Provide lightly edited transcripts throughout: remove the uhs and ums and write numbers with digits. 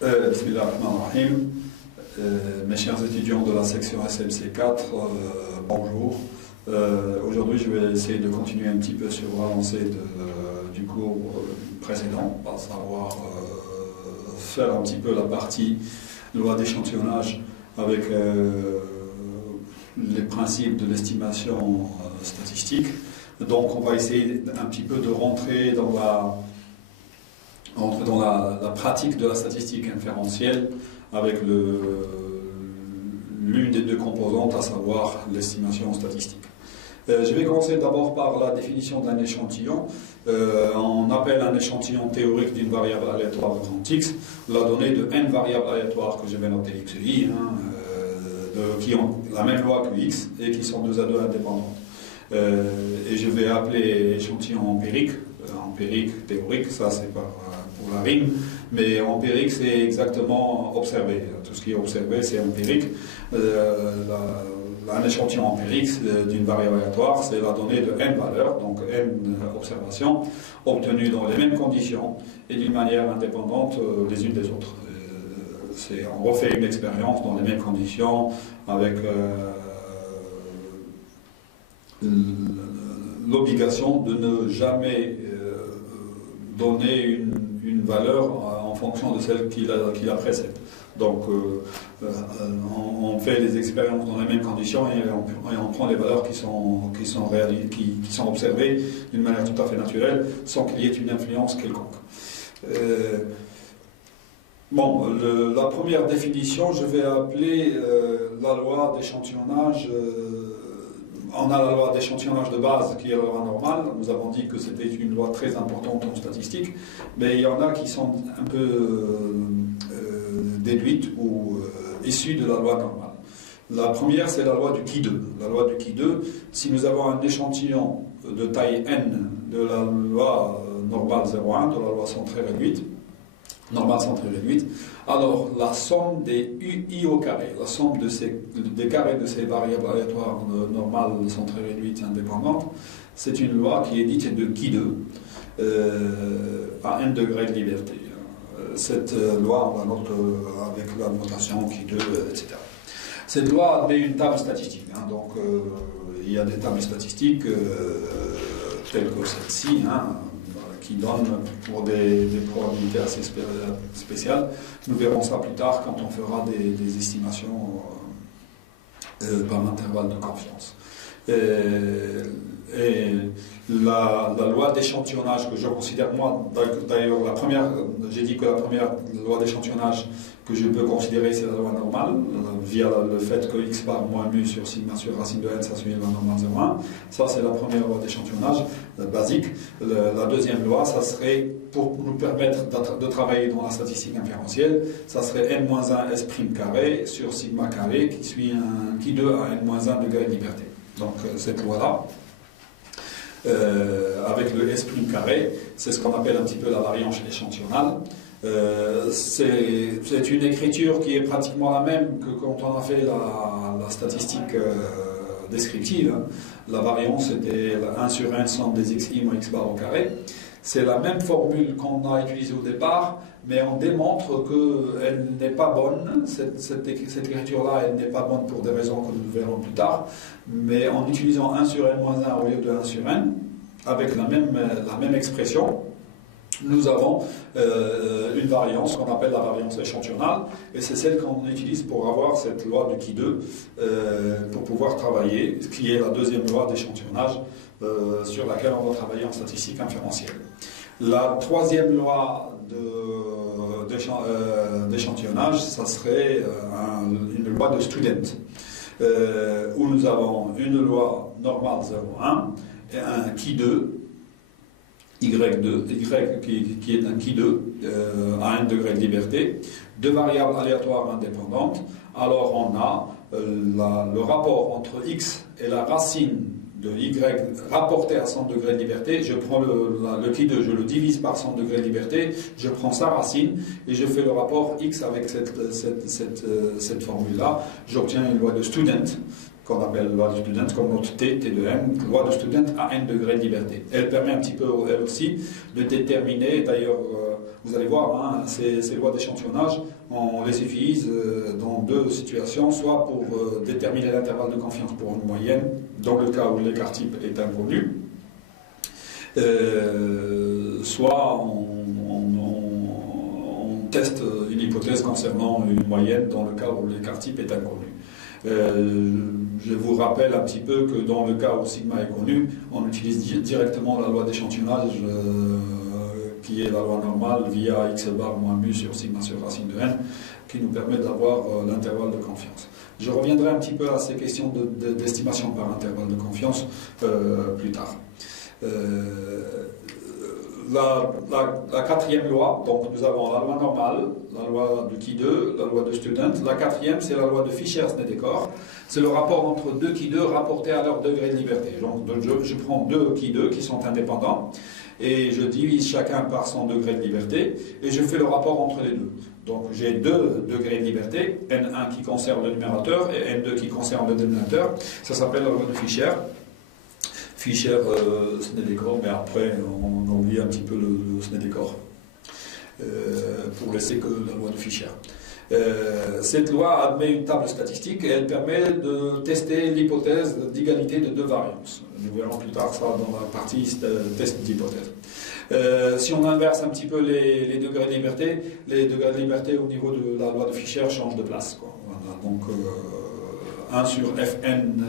Bismillah ar-Rahman ar-Rahim. Mes chers étudiants de la section SMC 4, bonjour. Aujourd'hui, je vais essayer de continuer un petit peu sur l'avancée du cours précédent, à savoir faire un petit peu la partie loi d'échantillonnage avec les principes de l'estimation statistique. Donc, on va essayer un petit peu de rentrer dans la pratique de la statistique inférentielle avec l'une des deux composantes, à savoir l'estimation statistique. Je vais commencer d'abord par la définition d'un échantillon. On appelle un échantillon théorique d'une variable aléatoire de grand X la donnée de n variables aléatoires que je vais noter x et y, qui ont la même loi que x et qui sont deux à deux indépendantes. Et je vais appeler échantillon empirique, théorique, ça c'est pour la rime, mais empirique c'est exactement observé. Tout ce qui est observé c'est empirique. Un échantillon empirique d'une variable aléatoire, c'est la donnée de n valeurs, donc n observations, obtenues dans les mêmes conditions et d'une manière indépendante les unes des autres. On refait une expérience dans les mêmes conditions avec l'obligation de ne jamais donner une valeur en fonction de celle qui la précède. Donc, on fait des expériences dans les mêmes conditions et on prend les valeurs qui sont observées d'une manière tout à fait naturelle, sans qu'il y ait une influence quelconque. La première définition, je vais appeler la loi d'échantillonnage. On a la loi d'échantillonnage de base qui est la loi normale. Nous avons dit que c'était une loi très importante en statistique, mais il y en a qui sont un peu déduites ou issues de la loi normale. La première, c'est la loi du qui-2. La loi du qui-2, si nous avons un échantillon de taille n de la loi normale 0,1, de la loi centrée réduite, normale centrée réduite, alors la somme des i au carré, la somme des carrés de ces variables aléatoires normales centrées réduites indépendantes, c'est une loi qui est dite de qui-2 à n degrés de liberté. Cette loi, on la note avec la notation qui-2, etc. Cette loi admet une table statistique. Donc, il y a des tables statistiques telles que celle-ci, qui donnent pour des probabilités assez spéciales. Nous verrons ça plus tard quand on fera des estimations par intervalle de confiance. Et la loi d'échantillonnage que je considère, moi, d'ailleurs, j'ai dit que la première loi d'échantillonnage que je peux considérer, c'est la loi normale, via le fait que x bar moins mu sur sigma sur racine de n, ça suit la loi normale 0,1. Ça, c'est la première loi d'échantillonnage basique. La deuxième loi, ça serait, pour nous permettre de travailler dans la statistique inférentielle, ça serait n-1 s' carré sur sigma carré, qui suit un qui2 à n-1 degré de liberté. Donc, cette loi-là, avec le s' carré, c'est ce qu'on appelle un petit peu la variance échantillonnale. C'est une écriture qui est pratiquement la même que quand on a fait la statistique descriptive. La variance était 1 sur n somme des xi moins x bar au carré. C'est la même formule qu'on a utilisée au départ, mais on démontre qu'elle n'est pas bonne. Cette écriture-là, elle n'est pas bonne pour des raisons que nous verrons plus tard. Mais en utilisant 1 sur n moins 1 au lieu de 1 sur n, avec la même expression, nous avons une variance qu'on appelle la variance échantillonnale, et c'est celle qu'on utilise pour avoir cette loi du qui-2 pour pouvoir travailler, ce qui est la deuxième loi d'échantillonnage sur laquelle on va travailler en statistique inférentielle. La troisième loi d'échantillonnage, ça serait une loi de Student, où nous avons une loi normale 0,1 et un qui-2, Y2, qui est un qui2 à 1 degré de liberté, deux variables aléatoires indépendantes. Alors on a le rapport entre x et la racine de y rapporté à 100 degrés de liberté. Je prends le qui2, je le divise par 100 degrés de liberté, je prends sa racine et je fais le rapport x avec cette formule-là. J'obtiens une loi de Student, qu'on appelle loi de Student, comme notre T de M, loi de Student à n degrés de liberté. Elle permet un petit peu, elle aussi, de déterminer, d'ailleurs, Vous allez voir, hein, ces lois d'échantillonnage, on les utilise dans deux situations, soit pour déterminer l'intervalle de confiance pour une moyenne, dans le cas où l'écart type est inconnu, soit on teste une hypothèse concernant une moyenne dans le cas où l'écart type est inconnu. Je vous rappelle un petit peu que dans le cas où sigma est connu, on utilise directement la loi d'échantillonnage qui est la loi normale via x bar moins mu sur sigma sur racine de n, qui nous permet d'avoir l'intervalle de confiance. Je reviendrai un petit peu à ces questions d'estimation par intervalle de confiance plus tard. La quatrième loi, donc nous avons la loi normale, la loi de Key-2, la loi de Student. La quatrième, c'est la loi de Fisher-Snedecor. C'est le rapport entre deux Key-2 rapportés à leur degré de liberté. Donc je prends deux Key-2 qui sont indépendants et je divise chacun par son degré de liberté et je fais le rapport entre les deux. Donc j'ai deux degrés de liberté, N1 qui conserve le numérateur et N2 qui conserve le dénominateur. Ça s'appelle la loi de Fisher. Snedecor, mais après on oublie un petit peu le Snedecor pour laisser que la loi de Fisher. Cette loi admet une table statistique et elle permet de tester l'hypothèse d'égalité de deux variances. Nous verrons plus tard ça dans la partie test d'hypothèse. Si on inverse un petit peu les degrés de liberté au niveau de la loi de Fisher changent de place, quoi. Voilà, donc 1 sur Fn,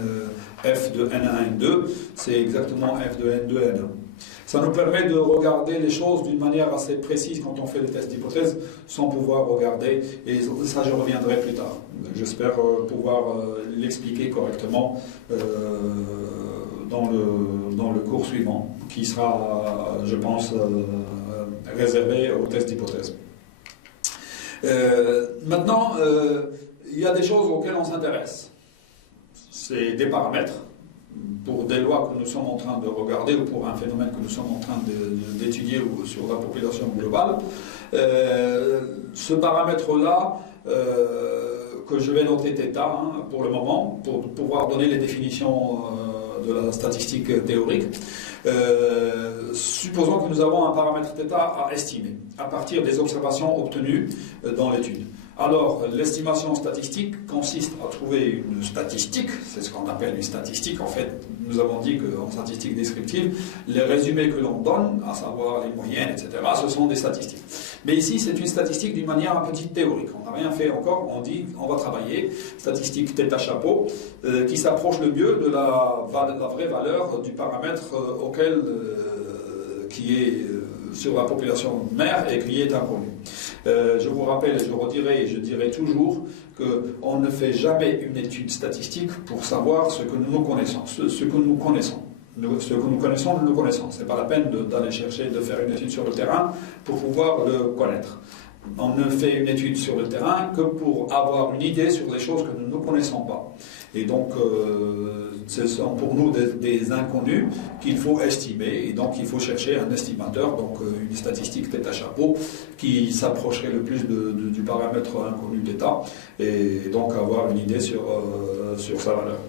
f de n1, n2, c'est exactement f de n2, n1. Ça nous permet de regarder les choses d'une manière assez précise quand on fait des tests d'hypothèse, sans pouvoir regarder, et ça je reviendrai plus tard. J'espère pouvoir l'expliquer correctement dans le cours suivant, qui sera, je pense, réservé aux tests d'hypothèse. Maintenant, il y a des choses auxquelles on s'intéresse. C'est des paramètres pour des lois que nous sommes en train de regarder ou pour un phénomène que nous sommes en train d'étudier sur la population globale. Ce paramètre-là, que je vais noter θ pour le moment, pour pouvoir donner les définitions de la statistique théorique. Supposons que nous avons un paramètre θ à estimer à partir des observations obtenues dans l'étude. Alors, l'estimation statistique consiste à trouver une statistique, c'est ce qu'on appelle une statistique. En fait, nous avons dit qu'en statistique descriptive, les résumés que l'on donne, à savoir les moyennes, etc., ce sont des statistiques. Mais ici, c'est une statistique d'une manière un petit théorique. On n'a rien fait encore, on dit on va travailler statistique θ chapeau, qui s'approche le mieux de la vraie valeur du paramètre qui est sur la population mère et qui est inconnu. Je vous rappelle, je redirai et je dirai toujours qu'on ne fait jamais une étude statistique pour savoir ce que nous connaissons. Ce que nous connaissons. Ce que nous connaissons, nous le connaissons. Ce n'est pas la peine d'aller chercher, de faire une étude sur le terrain pour pouvoir le connaître. On ne fait une étude sur le terrain que pour avoir une idée sur les choses que nous ne connaissons pas. Et donc, ce sont pour nous des inconnus qu'il faut estimer. Et donc, il faut chercher un estimateur, donc une statistique θ chapeau, qui s'approcherait le plus du paramètre inconnu θ, et donc avoir une idée sur sa valeur.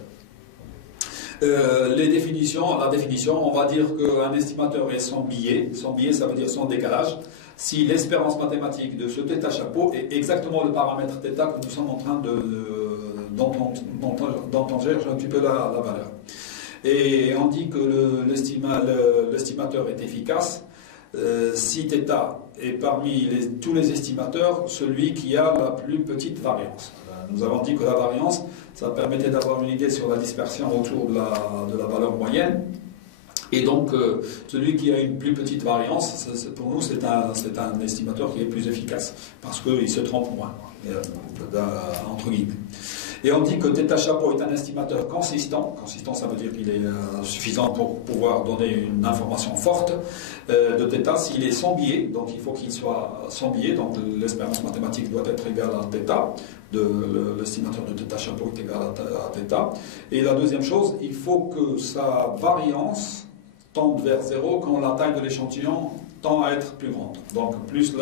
La définition, on va dire qu'un estimateur est sans biais. Sans biais, ça veut dire sans décalage. Si l'espérance mathématique de ce θ chapeau est exactement le paramètre θ que nous sommes en train d'entendre un petit peu la valeur. Et on dit que l'estimateur est efficace si θ est parmi tous les estimateurs celui qui a la plus petite variance. Nous avons dit que la variance, ça permettait d'avoir une idée sur la dispersion autour de la valeur moyenne. Et donc, celui qui a une plus petite variance, pour nous, c'est un estimateur qui est plus efficace, parce qu'il se trompe moins, entre guillemets. Et on dit que θ chapeau est un estimateur consistant. Consistant, ça veut dire qu'il est suffisant pour pouvoir donner une information forte de θ. S'il est sans biais, donc il faut qu'il soit sans biais, donc l'espérance mathématique doit être égale à θ. L'estimateur de θ chapeau est égal à θ. Et la deuxième chose, il faut que sa variance tende vers 0 quand la taille de l'échantillon tend à être plus grande. Donc plus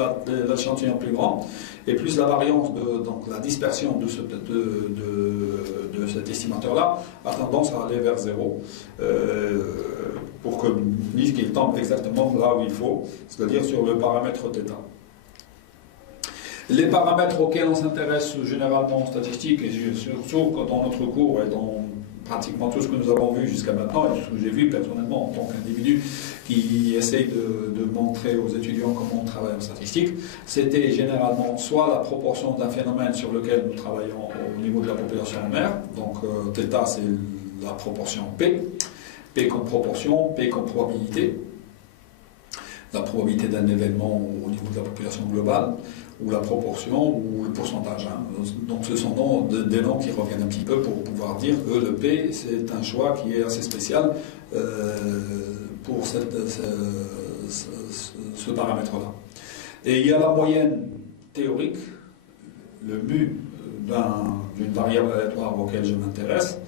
l'échantillon est plus grand, et plus la variance, donc la dispersion de cet estimateur-là a tendance à aller vers 0, pour que nous dise qu'il tombe exactement là où il faut, c'est-à-dire sur le paramètre θ. Les paramètres auxquels on s'intéresse généralement en statistique, et surtout dans notre cours et dans pratiquement tout ce que nous avons vu jusqu'à maintenant, et ce que j'ai vu personnellement en tant qu'individu qui essaye de montrer aux étudiants comment on travaille en statistique, c'était généralement soit la proportion d'un phénomène sur lequel nous travaillons au niveau de la population en mer, donc θ c'est la proportion P, P comme proportion, P comme probabilité, la probabilité d'un événement au niveau de la population globale, ou la proportion, ou le pourcentage. Hein. Donc ce sont des noms qui reviennent un petit peu pour pouvoir dire que le P, c'est un choix qui est assez spécial pour ce paramètre-là. Et il y a la moyenne théorique, le mu d'une variable aléatoire auquel je m'intéresse,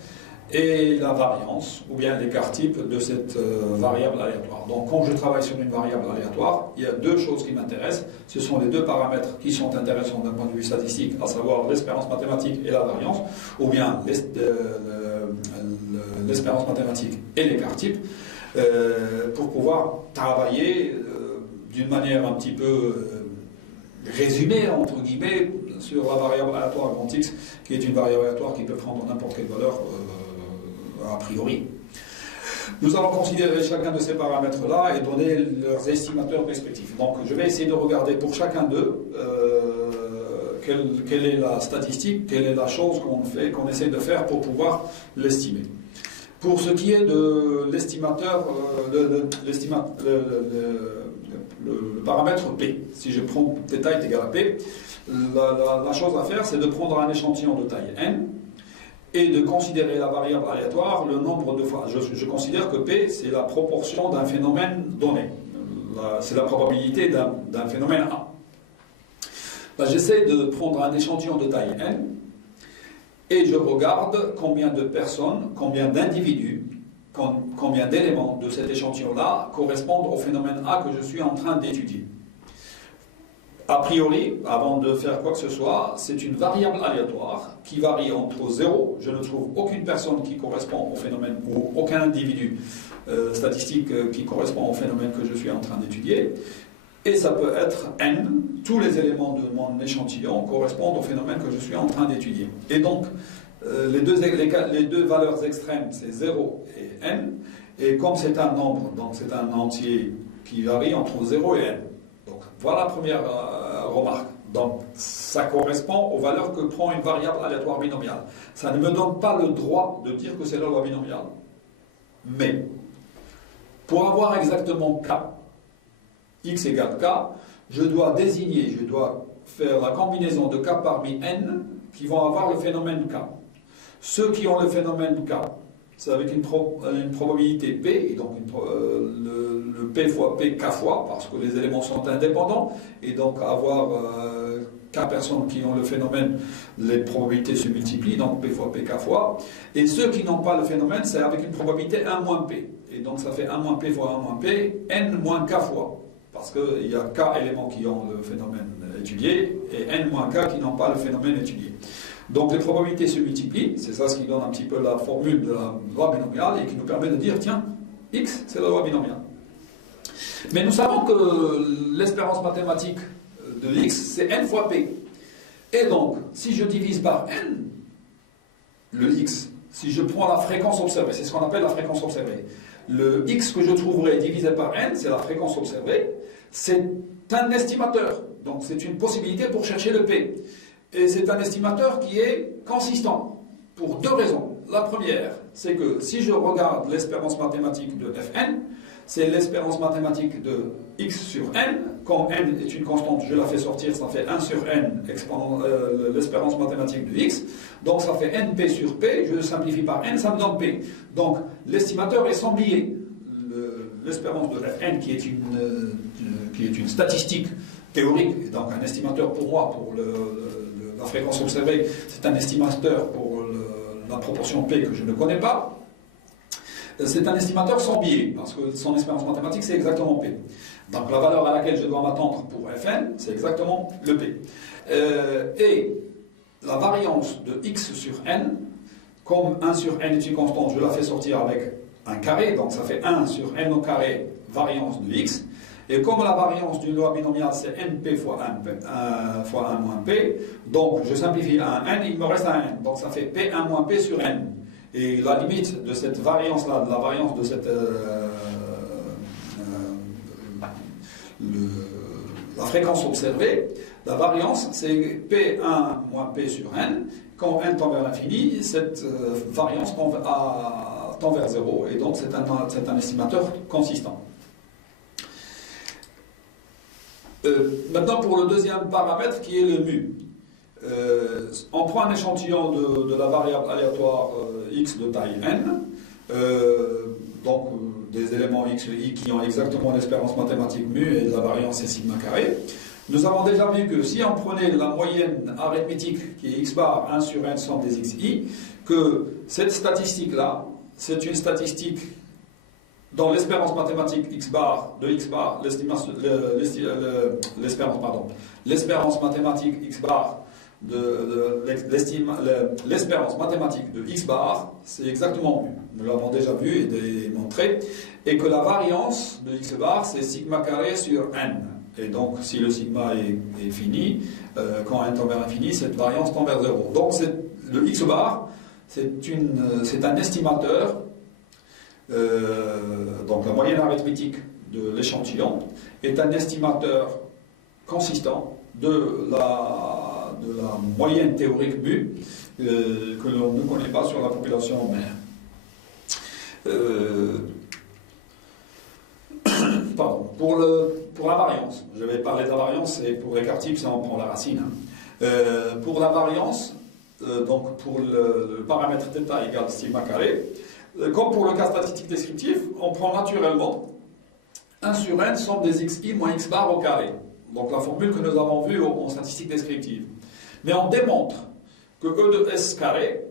et la variance, ou bien l'écart type de cette variable aléatoire. Donc quand je travaille sur une variable aléatoire, il y a deux choses qui m'intéressent. Ce sont les deux paramètres qui sont intéressants d'un point de vue statistique, à savoir l'espérance mathématique et la variance, ou bien l'espérance mathématique et l'écart type, pour pouvoir travailler d'une manière un petit peu résumée, entre guillemets, sur la variable aléatoire grand X, qui est une variable aléatoire qui peut prendre n'importe quelle valeur a priori. Nous allons considérer chacun de ces paramètres-là et donner leurs estimateurs respectifs. Donc je vais essayer de regarder pour chacun d'eux quelle est la statistique, quelle est la chose qu'on essaie de faire pour pouvoir l'estimer. Pour ce qui est de l'estimateur, le paramètre P, si je prends θ est égal à P, la chose à faire, c'est de prendre un échantillon de taille n et de considérer la variable aléatoire le nombre de fois. Je considère que P, c'est la proportion d'un phénomène donné. C'est la probabilité d'un phénomène A. J'essaie de prendre un échantillon de taille n et je regarde combien de personnes, combien d'individus, combien d'éléments de cet échantillon-là correspondent au phénomène A que je suis en train d'étudier. A priori, avant de faire quoi que ce soit, c'est une variable aléatoire qui varie entre 0, je ne trouve aucune personne qui correspond au phénomène, ou aucun individu statistique qui correspond au phénomène que je suis en train d'étudier, et ça peut être n, tous les éléments de mon échantillon correspondent au phénomène que je suis en train d'étudier. Et donc, les deux valeurs extrêmes, c'est 0 et n, et comme c'est un nombre, donc c'est un entier qui varie entre 0 et n. Donc, voilà la première remarque. Donc, ça correspond aux valeurs que prend une variable aléatoire binomiale. Ça ne me donne pas le droit de dire que c'est la loi binomiale. Mais, pour avoir exactement k, x égale k, je dois désigner, je dois faire la combinaison de k parmi n qui vont avoir le phénomène k. Ceux qui ont le phénomène k, c'est avec une probabilité p, et donc le p fois p, k fois, parce que les éléments sont indépendants, et donc avoir k personnes qui ont le phénomène, les probabilités se multiplient, donc p fois p, k fois, et ceux qui n'ont pas le phénomène, c'est avec une probabilité 1 moins p, et donc ça fait 1 moins p fois 1 moins p, n moins k fois, parce qu'il y a k éléments qui ont le phénomène étudié, et n moins k qui n'ont pas le phénomène étudié. Donc les probabilités se multiplient, c'est ça ce qui donne un petit peu la formule de la loi binomiale et qui nous permet de dire, tiens, x c'est la loi binomiale. Mais nous savons que l'espérance mathématique de x c'est n fois p. Et donc, si je divise par n, le x, si je prends la fréquence observée, c'est ce qu'on appelle la fréquence observée, le x que je trouverai divisé par n, c'est la fréquence observée, c'est un estimateur, donc c'est une possibilité pour chercher le p. Et c'est un estimateur qui est consistant, pour deux raisons. La première, c'est que si je regarde l'espérance mathématique de Fn, c'est l'espérance mathématique de x sur n, comme n est une constante, je la fais sortir, ça fait 1 sur n, l'espérance mathématique de x, donc ça fait np sur p, je le simplifie par n, ça me donne p. Donc l'estimateur est sans biais. L'espérance de Fn, qui est une statistique théorique, donc un estimateur pour moi, pour la fréquence observée, c'est un estimateur pour la proportion P que je ne connais pas. C'est un estimateur sans biais, parce que son espérance mathématique, c'est exactement P. Donc la valeur à laquelle je dois m'attendre pour Fn, c'est exactement le P. Et la variance de x sur n, comme 1 sur n est une constante, je la fais sortir avec un carré, donc ça fait 1 sur n au carré variance de x. Et comme la variance d'une loi binomiale c'est np fois 1 moins p, donc je simplifie un n, il me reste un n. Donc ça fait p1 moins p sur n. Et la limite de cette variance-là, de la variance de cette... la fréquence observée, la variance c'est P1 moins P sur N. Quand N tend vers l'infini, cette variance tend vers 0 et donc c'est un estimateur consistant. Maintenant pour le deuxième paramètre qui est le mu. On prend un échantillon de la variable aléatoire x de taille n, donc des éléments x et y qui ont exactement l'espérance mathématique mu et de la variance est sigma carré. Nous avons déjà vu que si on prenait la moyenne arithmétique qui est x bar 1 sur n somme des xi, que cette statistique-là, c'est une statistique dont l'espérance mathématique l'espérance mathématique x bar l'espérance mathématique de x bar, c'est exactement mu. Nous l'avons déjà vu et démontré. Et que la variance de x bar, c'est sigma carré sur n. Et donc, si le sigma est fini, quand n tend vers l'infini, cette variance tend vers 0. Donc, le x bar, c'est un estimateur, donc la moyenne arithmétique de l'échantillon, est un estimateur consistant de la moyenne théorique mu que l'on ne connaît pas sur la population mère. Pardon. Pour la variance, je vais parler de la variance et pour les quartiles, ça on prend la racine. Pour la variance, donc pour le paramètre θ égale sigma carré, comme pour le cas statistique descriptif, on prend naturellement 1 sur n somme des xi moins x bar au carré. Donc la formule que nous avons vue en statistique descriptive. Mais on démontre que E de S carré,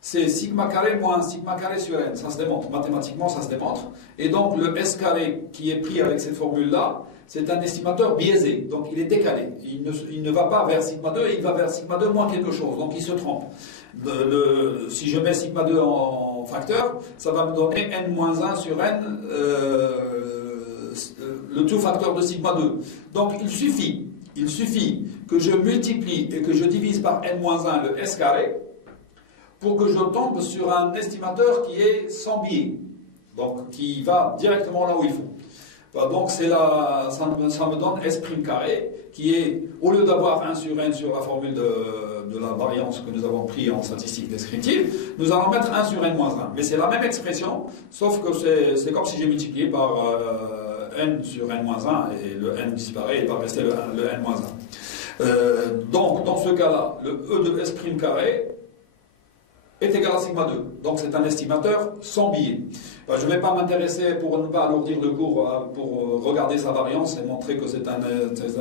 c'est sigma carré moins sigma carré sur n. Ça se démontre, mathématiquement ça se démontre. Et donc le S carré qui est pris avec cette formule-là, c'est un estimateur biaisé. Donc il est décalé. Il ne va pas vers sigma 2, il va vers sigma 2 moins quelque chose. Donc il se trompe. Si je mets sigma 2 en facteur, ça va me donner n moins 1 sur n, le tout facteur de sigma 2. Donc il suffit que je multiplie et que je divise par n-1 le S carré pour que je tombe sur un estimateur qui est sans biais, donc qui va directement là où il faut. Donc ça me donne S' carré qui est, au lieu d'avoir 1 sur n sur la formule de la variance que nous avons pris en statistique descriptive, nous allons mettre 1 sur n-1. Mais c'est la même expression, sauf que c'est comme si j'ai multiplié par n sur n-1 et le n disparaît et il va rester le n-1. Donc dans ce cas-là, le E de S' carré est égal à sigma 2. Donc c'est un estimateur sans biais. Je ne vais pas m'intéresser, pour ne pas alourdir le cours, pour regarder sa variance et montrer que c'est un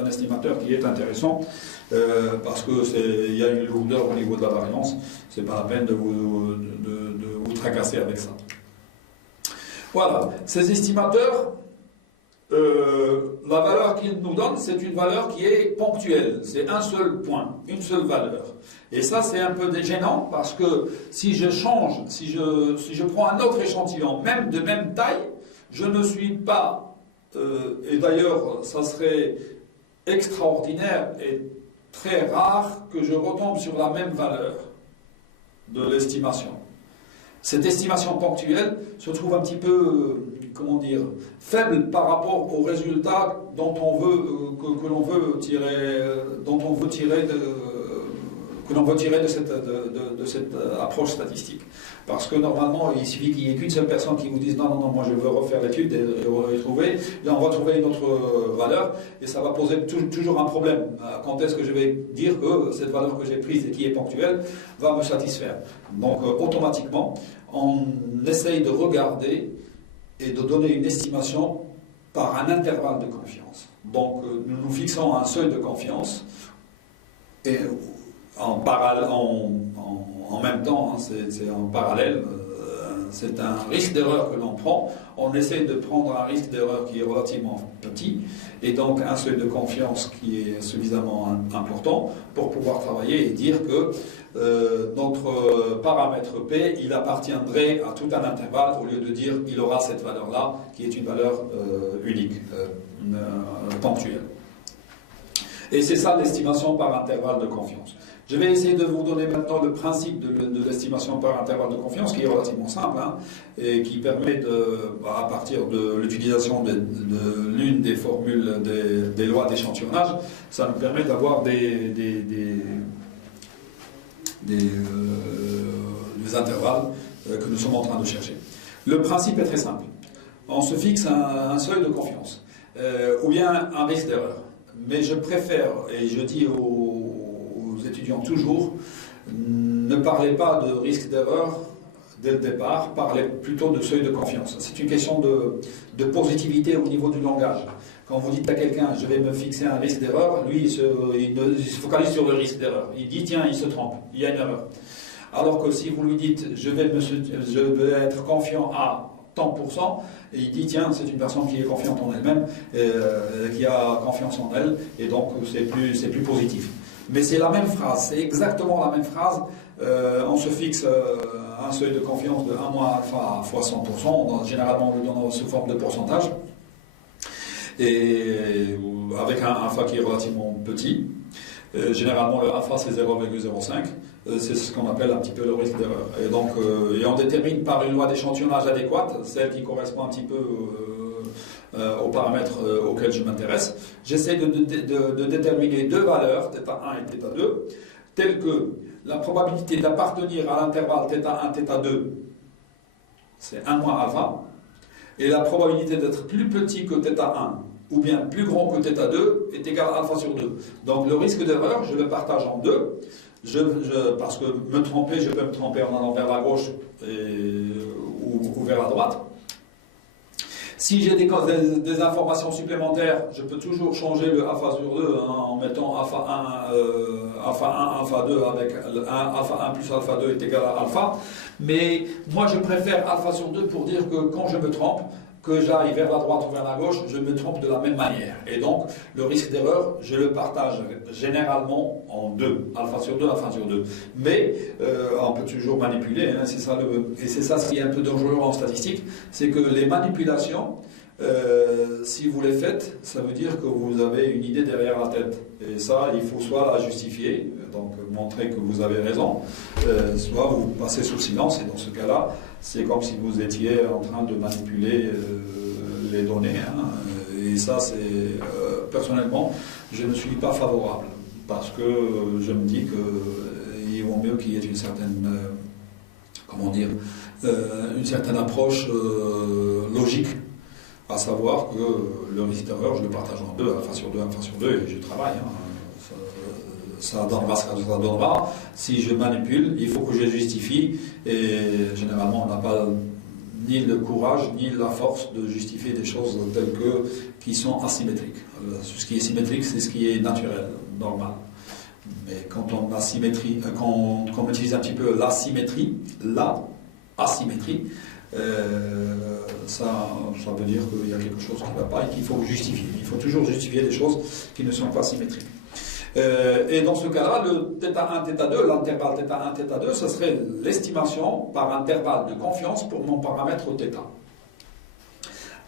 estimateur qui est intéressant, parce qu'il y a une lourdeur au niveau de la variance. Ce n'est pas la peine de vous tracasser avec ça. Voilà, ces estimateurs, la valeur qu'ils nous donnent, c'est une valeur qui est ponctuelle. C'est un seul point, une seule valeur. Et ça, c'est un peu gênant parce que si je change, si je prends un autre échantillon, même de même taille, je ne suis pas, et d'ailleurs, ça serait extraordinaire et très rare que je retombe sur la même valeur de l'estimation. Cette estimation ponctuelle se trouve un petit peu, comment dire, faible par rapport aux résultats dont on veut, que l'on veut tirer de cette approche statistique. Parce que normalement, il suffit qu'il n'y ait qu'une seule personne qui vous dise non, moi je veux refaire l'étude et retrouver, et on va trouver une autre valeur, et ça va poser toujours un problème. Quand est-ce que je vais dire que cette valeur que j'ai prise et qui est ponctuelle va me satisfaire? Donc automatiquement, on essaye de regarder et de donner une estimation par un intervalle de confiance. Donc nous nous fixons un seuil de confiance et en même temps, c'est en parallèle, c'est un risque d'erreur que l'on prend. On essaie de prendre un risque d'erreur qui est relativement petit et donc un seuil de confiance qui est suffisamment important pour pouvoir travailler et dire que notre paramètre P, il appartiendrait à tout un intervalle au lieu de dire il aura cette valeur-là qui est une valeur unique. ponctuelle. Et c'est ça l'estimation par intervalle de confiance. Je vais essayer de vous donner maintenant le principe de l'estimation par intervalle de confiance, qui est relativement simple, hein, et qui permet, à partir de l'utilisation de l'une des formules des lois d'échantillonnage, ça nous permet d'avoir des intervalles que nous sommes en train de chercher. Le principe est très simple. On se fixe un seuil de confiance, ou bien un risque d'erreur. Mais je préfère, et je dis aux étudiants toujours, ne parlez pas de risque d'erreur dès le départ, parlez plutôt de seuil de confiance. C'est une question de positivité au niveau du langage. Quand vous dites à quelqu'un, je vais me fixer un risque d'erreur, lui, il se focalise sur le risque d'erreur. Il dit, tiens, il se trompe, il y a une erreur. Alors que si vous lui dites, je vais être confiant à tant %, et il dit, tiens, c'est une personne qui est confiante en elle-même, qui a confiance en elle, et donc c'est plus positif. Mais c'est la même phrase, c'est exactement la même phrase. On se fixe un seuil de confiance de 1 moins alpha fois 100%, généralement on le donne sous forme de pourcentage, et avec un alpha qui est relativement petit. Généralement le alpha c'est 0,05, c'est ce qu'on appelle un petit peu le risque d'erreur. Et donc et on détermine par une loi d'échantillonnage adéquate, celle qui correspond un petit peu aux paramètres auxquels je m'intéresse. J'essaie de déterminer deux valeurs, θ1 et θ2, telles que la probabilité d'appartenir à l'intervalle θ1, θ2, c'est 1 moins alpha, et la probabilité d'être plus petit que θ1 ou bien plus grand que θ2 est égal à alpha sur 2. Donc le risque d'erreur, je le partage en deux. Parce que me tromper, je peux me tromper en allant vers la gauche ou vers la droite. Si j'ai des informations supplémentaires, je peux toujours changer le alpha sur 2 en mettant alpha 1, alpha 2 avec alpha 1 plus alpha 2 est égal à alpha. Mais moi, je préfère alpha sur 2 pour dire que quand je me trompe, que j'aille vers la droite ou vers la gauche, je me trompe de la même manière. Et donc, le risque d'erreur, je le partage généralement en deux, alpha sur 2, alpha sur 2. Mais on peut toujours manipuler, hein, et c'est ça ce qui est un peu dangereux en statistique, c'est que les manipulations, si vous les faites, ça veut dire que vous avez une idée derrière la tête. Et ça, il faut soit la justifier, donc montrer que vous avez raison, soit vous passez sous silence, et dans ce cas-là, c'est comme si vous étiez en train de manipuler les données. Hein, et ça, c'est personnellement, je ne suis pas favorable, parce que je me dis qu'il vaut mieux qu'il y ait une certaine, une certaine approche logique, à savoir que le risque d'erreur, je le partage en deux, alpha sur 2, et je travaille. Hein. Ça donnera ce que ça donnera. Si je manipule, il faut que je justifie, et généralement on n'a pas ni le courage ni la force de justifier des choses telles que qui sont asymétriques. Ce qui est symétrique, c'est ce qui est naturel, normal. Mais quand on utilise un petit peu l'asymétrie, ça veut dire qu'il y a quelque chose qui ne va pas et qu'il faut justifier. Il faut toujours justifier des choses qui ne sont pas symétriques. Et dans ce cas-là, le θ1, θ2, l'intervalle θ1, θ2, ce serait l'estimation par intervalle de confiance pour mon paramètre θ.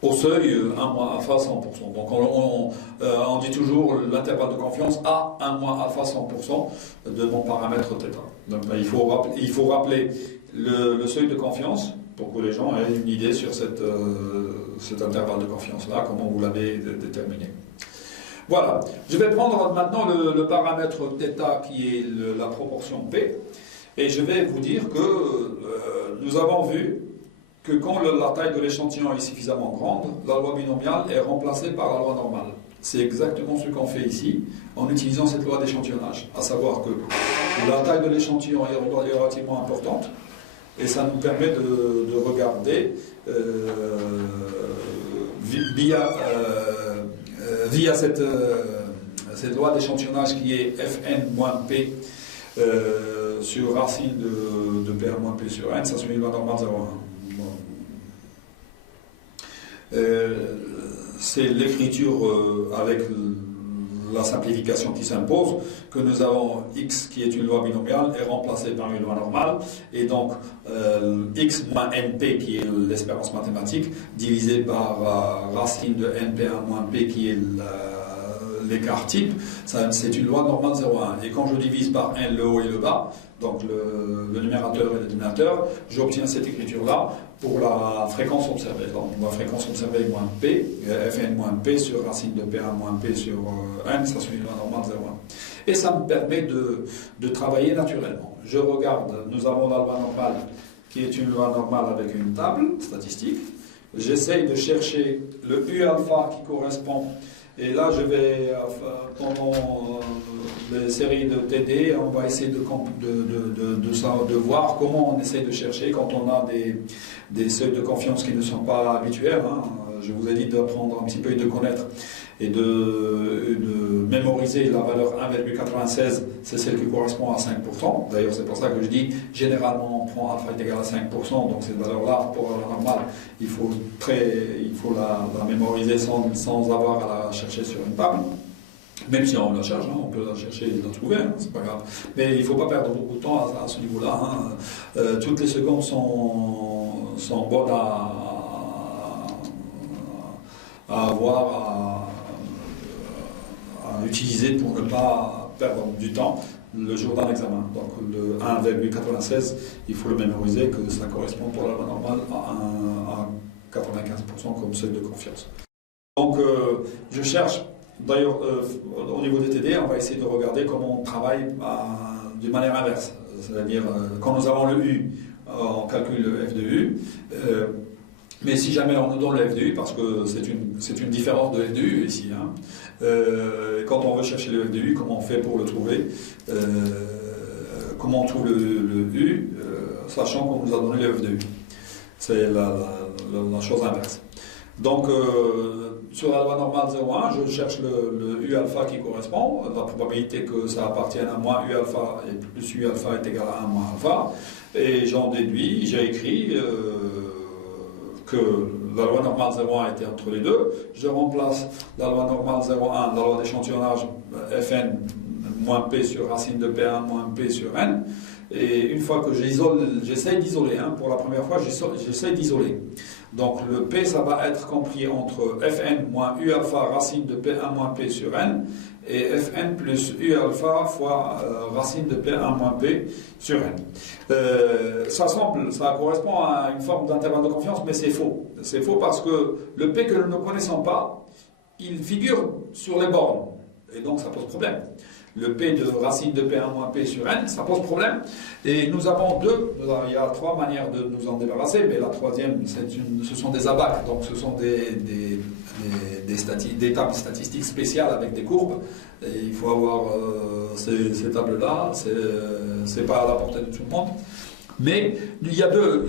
Au seuil 1 moins alpha 100%. Donc on dit toujours l'intervalle de confiance à 1 moins alpha 100% de mon paramètre θ. Donc il faut rappeler le seuil de confiance pour que les gens aient une idée sur cet intervalle de confiance-là, comment vous l'avez déterminé. Voilà, je vais prendre maintenant le paramètre θ qui est la proportion P, et je vais vous dire que nous avons vu que quand la taille de l'échantillon est suffisamment grande, la loi binomiale est remplacée par la loi normale. C'est exactement ce qu'on fait ici en utilisant cette loi d'échantillonnage, à savoir que la taille de l'échantillon est relativement importante, et ça nous permet de regarder via cette loi d'échantillonnage qui est Fn moins P sur racine de P1 moins P sur N, ça suit une loi normale 0,1. C'est l'écriture avec la simplification qui s'impose, que nous avons x qui est une loi binomiale est remplacée par une loi normale, et donc x moins np qui est l'espérance mathématique, divisé par racine de np1 moins p qui est l'écart type, c'est une loi normale 0,1. Et quand je divise par n le haut et le bas, donc le numérateur et le dénominateur, j'obtiens cette écriture-là pour la fréquence observée. Donc la fréquence observée moins p, fn moins p sur racine de p1 moins p sur n, ça c'est une loi normale 0,1. Et ça me permet de travailler naturellement. Je regarde, nous avons la loi normale qui est une loi normale avec une table statistique. J'essaye de chercher le U alpha qui correspond. Et là, je vais, pendant les séries de TD, on va essayer de voir comment on essaie de chercher quand on a des seuils de confiance qui ne sont pas habituels. Hein. Je vous ai dit d'apprendre un petit peu et de connaître et de mémoriser la valeur 1,96, c'est celle qui correspond à 5%. D'ailleurs, c'est pour ça que je dis, généralement, on prend alpha est égal à 5%, donc cette valeur-là, pour la normale, il faut la mémoriser sans avoir à la chercher sur une table. Même si on la cherche, hein, on peut la chercher et la trouver, hein, c'est pas grave. Mais il ne faut pas perdre beaucoup de temps à ce niveau-là. Hein. Toutes les secondes sont bonnes à avoir, à utiliser pour ne pas perdre du temps le jour d'un examen. Donc le 1,96, il faut le mémoriser que ça correspond pour la loi normale à 95% comme seuil de confiance. Donc je cherche, d'ailleurs au niveau des TD, on va essayer de regarder comment on travaille de manière inverse. C'est-à-dire quand nous avons le U, on calcule le F de U. Mais si jamais on nous donne le F de U, parce que c'est une différence de F de U ici, hein, quand on veut chercher le F de U, comment on fait pour le trouver, comment on trouve le U, sachant qu'on nous a donné le F de U. C'est la chose inverse. Donc, sur la loi normale 0,1, je cherche le U alpha qui correspond, la probabilité que ça appartienne à moins U alpha et plus U alpha est égal à 1 moins alpha, et j'en déduis, j'ai écrit que la loi normale 0,1 était entre les deux. Je remplace la loi normale 0,1, la loi d'échantillonnage Fn moins P sur racine de P1 moins P sur N. Et une fois que j'essaye d'isoler, hein, pour la première fois, j'essaye d'isoler. Donc le P, ça va être compris entre Fn moins U alpha racine de P1 moins P sur N et Fn plus U alpha fois racine de P1 moins P sur N. Ça correspond à une forme d'intervalle de confiance, mais c'est faux. C'est faux parce que le P que nous ne connaissons pas, il figure sur les bornes. Et donc ça pose problème. Le P de racine de P1 moins P sur N, ça pose problème. Et nous avons il y a trois manières de nous en débarrasser, mais la troisième, ce sont des abacs, donc ce sont des tables statistiques spéciales avec des courbes. Et il faut avoir ces tables-là, c'est pas à la portée de tout le monde. Mais il y a deux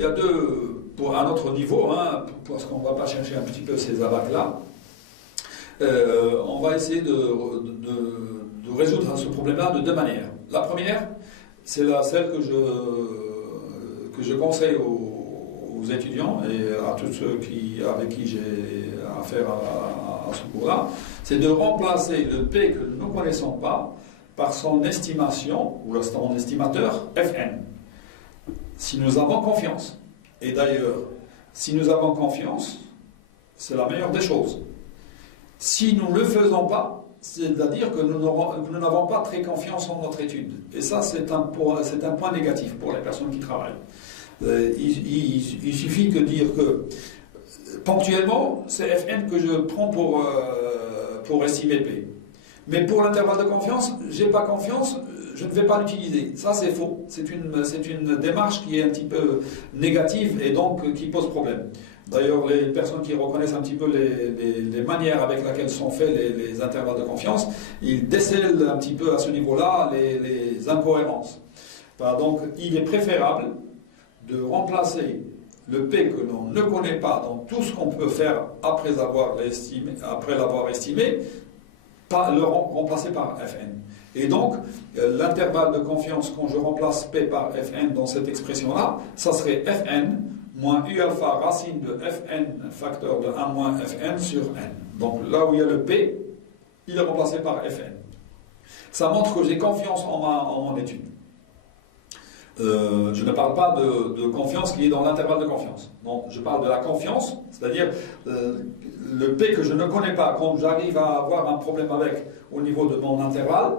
pour un autre niveau, hein, parce qu'on ne va pas chercher un petit peu ces abacs-là. On va essayer de résoudre ce problème-là de deux manières. La première, c'est celle que je conseille aux étudiants et à tous ceux avec qui j'ai affaire à ce cours-là, c'est de remplacer le P que nous ne connaissons pas par son estimation, ou son estimateur, Fn. Si nous avons confiance. Et d'ailleurs, si nous avons confiance, c'est la meilleure des choses. Si nous ne le faisons pas, c'est-à-dire que nous n'avons pas très confiance en notre étude. Et ça, c'est un point négatif pour les personnes qui travaillent. Il suffit de dire que ponctuellement, c'est Fn que je prends pour estimer P. Mais pour l'intervalle de confiance, je n'ai pas confiance, je ne vais pas l'utiliser. Ça, c'est faux. C'est une démarche qui est un petit peu négative et donc qui pose problème. D'ailleurs, les personnes qui reconnaissent un petit peu les manières avec lesquelles sont faits les intervalles de confiance, ils décèlent un petit peu à ce niveau-là les incohérences. Donc, il est préférable de remplacer le P que l'on ne connaît pas dans tout ce qu'on peut faire après l'avoir estimé, le remplacer par Fn. Et donc, l'intervalle de confiance, quand je remplace P par Fn dans cette expression-là, ça serait Fn moins U alpha racine de Fn facteur de 1 moins Fn sur N. Donc là où il y a le P, il est remplacé par Fn. Ça montre que j'ai confiance en mon étude. Je ne parle pas de confiance qui est dans l'intervalle de confiance. Non, je parle de la confiance, c'est-à-dire le P que je ne connais pas, quand j'arrive à avoir un problème avec au niveau de mon intervalle,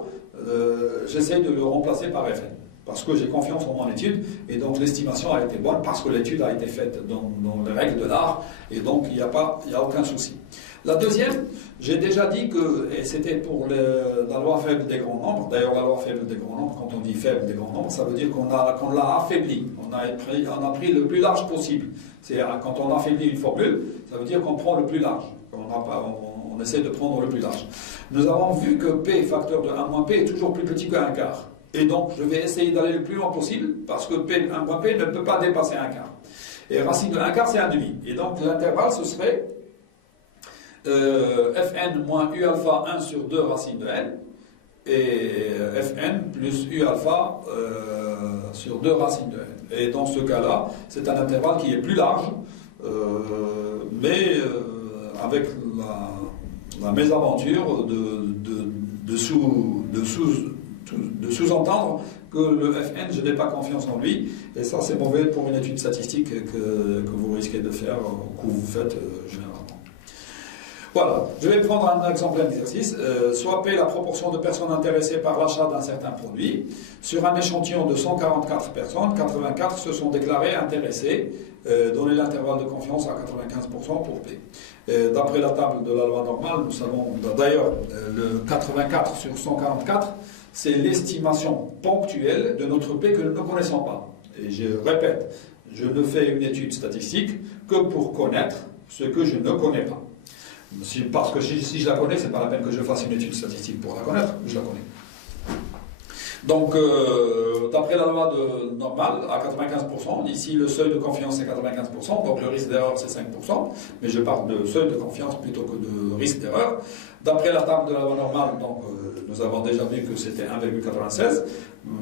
j'essaie de le remplacer par Fn. Parce que j'ai confiance en mon étude, et donc l'estimation a été bonne, parce que l'étude a été faite dans les règles de l'art, et donc il n'y a aucun souci. La deuxième, j'ai déjà dit que, et c'était pour la loi faible des grands nombres, d'ailleurs la loi faible des grands nombres, quand on dit faible des grands nombres, ça veut dire qu'on l'a affaibli, on a pris le plus large possible. C'est quand on affaiblit une formule, ça veut dire qu'on prend le plus large, on essaie de prendre le plus large. Nous avons vu que P, facteur de 1 moins P, est toujours plus petit que 1 quart. Et donc, je vais essayer d'aller le plus loin possible, parce que P, 1 moins P ne peut pas dépasser 1 quart. Et racine de 1 quart, c'est 1 demi. Et donc, l'intervalle, ce serait Fn moins U alpha 1 sur 2 racine de n, et Fn plus U alpha sur 2 racine de n. Et dans ce cas-là, c'est un intervalle qui est plus large, mais avec la mésaventure de sous-entendre que le Fn, je n'ai pas confiance en lui, et ça c'est mauvais pour une étude statistique que vous risquez de faire, ou que vous faites généralement. Voilà, je vais prendre un exemple d'exercice. Soit P, la proportion de personnes intéressées par l'achat d'un certain produit. Sur un échantillon de 144 personnes, 84 se sont déclarées intéressées. Donnez l'intervalle de confiance à 95% pour P. D'après la table de la loi normale, nous savons, d'ailleurs, le 84 sur 144, c'est l'estimation ponctuelle de notre P que nous ne connaissons pas. Et je répète, je ne fais une étude statistique que pour connaître ce que je ne connais pas. Parce que si je la connais, c'est pas la peine que je fasse une étude statistique pour la connaître, je la connais. Donc, d'après la loi normale, à 95%, ici le seuil de confiance est 95%, donc le risque d'erreur c'est 5%, mais je parle de seuil de confiance plutôt que de risque d'erreur. D'après la table de la loi normale, donc, nous avons déjà vu que c'était 1,96.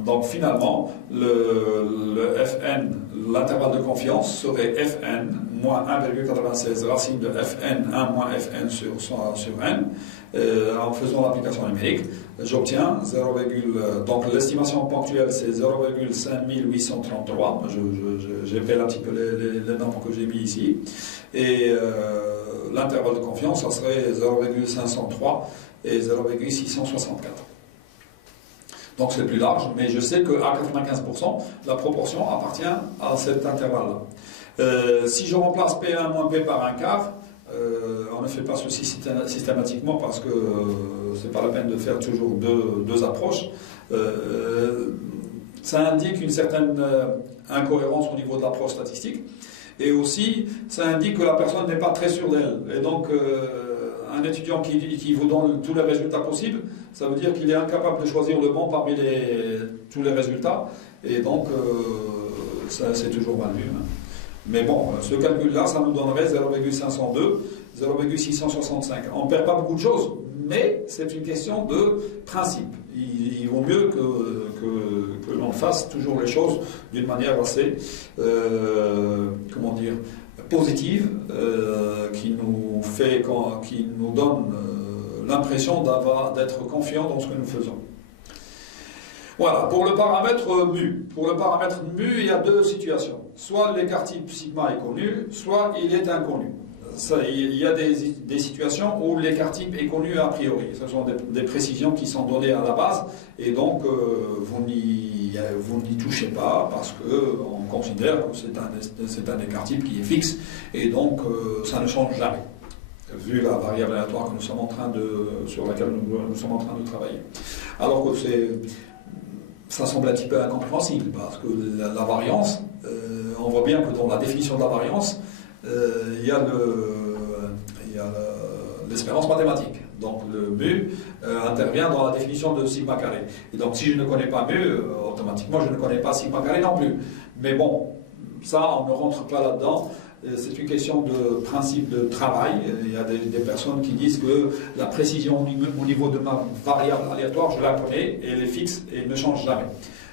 Donc finalement, le Fn, l'intervalle de confiance serait Fn moins 1,96 racine de Fn 1 moins Fn sur n. En faisant l'application numérique, j'obtiens 0, donc l'estimation ponctuelle c'est 0,5833. J'ai fait un petit peu les nombres que j'ai mis ici. Et l'intervalle de confiance, ça serait 0,503 et 0,664. Donc c'est plus large, mais je sais qu'à 95%, la proportion appartient à cet intervalle-là. Si je remplace P1 moins P par 1 quart, on ne fait pas ceci systématiquement parce que c'est pas la peine de faire toujours deux approches. Ça indique une certaine incohérence au niveau de l'approche statistique. Et aussi, ça indique que la personne n'est pas très sûre d'elle. Et donc, un étudiant qui vous donne tous les résultats possibles, ça veut dire qu'il est incapable de choisir le bon parmi tous les résultats. Et donc, c'est toujours mal vu. Hein. Mais bon, ce calcul-là, ça nous donnerait 0,502, 0,665. On ne perd pas beaucoup de choses, mais c'est une question de principe. Il vaut mieux que l'on fasse toujours les choses d'une manière assez, comment dire, positive, qui nous donne l'impression d'être confiant dans ce que nous faisons. Voilà, pour le paramètre mu. Pour le paramètre mu, il y a deux situations. Soit l'écart type sigma est connu, soit il est inconnu. Il y a des situations où l'écart type est connu a priori. Ce sont des précisions qui sont données à la base, et donc vous n'y touchez pas parce qu'on considère que c'est un écart type qui est fixe, et donc ça ne change jamais, vu la variable aléatoire que sur laquelle nous sommes en train de travailler. Alors que ça semble un petit peu incompréhensible, parce que la variance, on voit bien que dans la définition de la variance, il y a l'espérance mathématique. Donc le mu intervient dans la définition de sigma carré. Et donc si je ne connais pas mu, automatiquement je ne connais pas sigma carré non plus. Mais bon, ça on ne rentre pas là-dedans. C'est une question de principe de travail. Il y a des personnes qui disent que la précision au niveau de ma variable aléatoire, je la connais et elle est fixe et elle ne change jamais.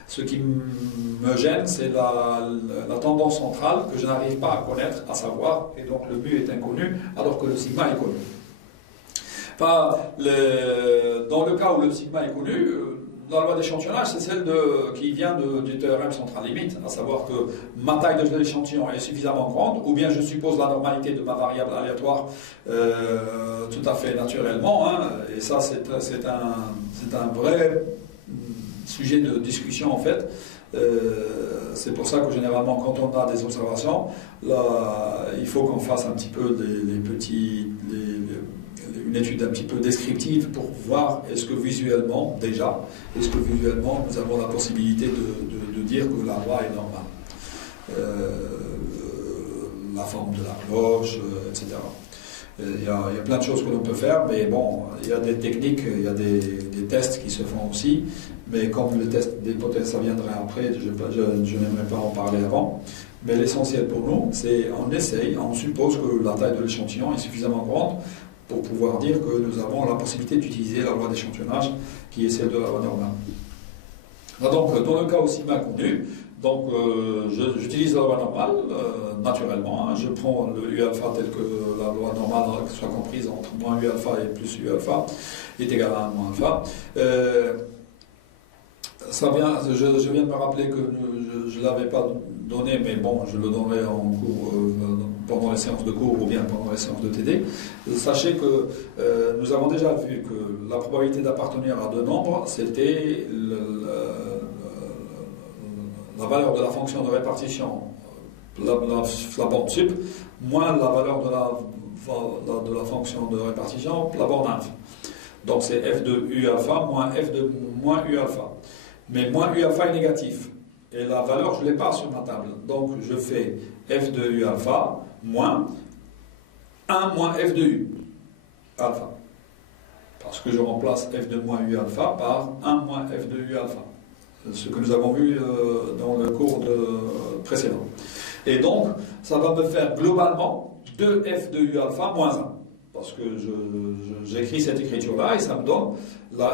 Ce qui me gêne, c'est la tendance centrale que je n'arrive pas à connaître, à savoir, et donc le mu est inconnu, alors que le sigma est connu. Enfin, dans le cas où le sigma est connu, la loi d'échantillonnage, c'est celle qui vient du théorème central limite, à savoir que ma taille de l'échantillon est suffisamment grande, ou bien je suppose la normalité de ma variable aléatoire tout à fait naturellement, hein, et ça c'est un vrai sujet de discussion en fait. C'est pour ça que généralement quand on a des observations, là, il faut qu'on fasse un petit peu une étude un petit peu descriptive pour voir est-ce que visuellement nous avons la possibilité de dire que la loi est normale. La forme de la cloche, etc. Il y a plein de choses que l'on peut faire, mais bon, il y a des techniques, il y a des tests qui se font aussi, mais comme le test d'hypothèse, ça viendrait après, je n'aimerais pas en parler avant. Mais l'essentiel pour nous, c'est on suppose que la taille de l'échantillon est suffisamment grande pour pouvoir dire que nous avons la possibilité d'utiliser la loi d'échantillonnage qui est celle de la loi normale. Donc, dans le cas aussi mal connu, donc j'utilise la loi normale naturellement. Hein, je prends le U alpha tel que la loi normale soit comprise entre moins U alpha et plus U alpha est égal à 1 moins alpha. Je viens de me rappeler que je ne l'avais pas donné, mais bon, je le donnerai en cours, pendant les séances de cours ou bien pendant les séances de TD. Sachez que nous avons déjà vu que la probabilité d'appartenir à deux nombres, c'était la valeur de la fonction de répartition, la borne sup, moins la valeur de la fonction de répartition, la borne inf. Donc c'est f de u alpha moins f de moins u alpha. Mais moins u alpha est négatif. Et la valeur, je ne l'ai pas sur ma table. Donc je fais f de u alpha moins 1 moins f de u alpha. Parce que je remplace f de moins u alpha par 1 moins f de u alpha. Ce que nous avons vu dans le cours précédent. Et donc, ça va me faire globalement 2f de u alpha moins 1. Parce que j'écris cette écriture-là et ça me donne,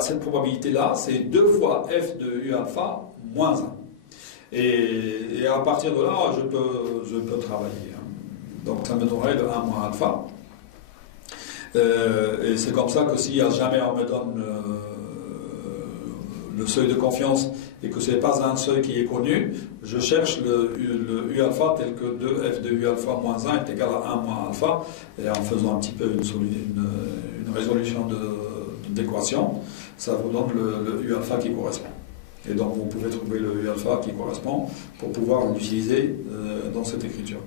cette probabilité-là, c'est 2 fois f de u alpha moins 1. Et à partir de là, je peux travailler. Donc ça me donnerait le 1 moins alpha. Et c'est comme ça que si jamais on me donne le seuil de confiance et que ce n'est pas un seuil qui est connu, je cherche le U alpha tel que 2f de U alpha moins 1 est égal à 1 moins alpha, et en faisant un petit peu une résolution d'équation, ça vous donne le U alpha qui correspond. Et donc vous pouvez trouver le U alpha qui correspond pour pouvoir l'utiliser dans cette écriture.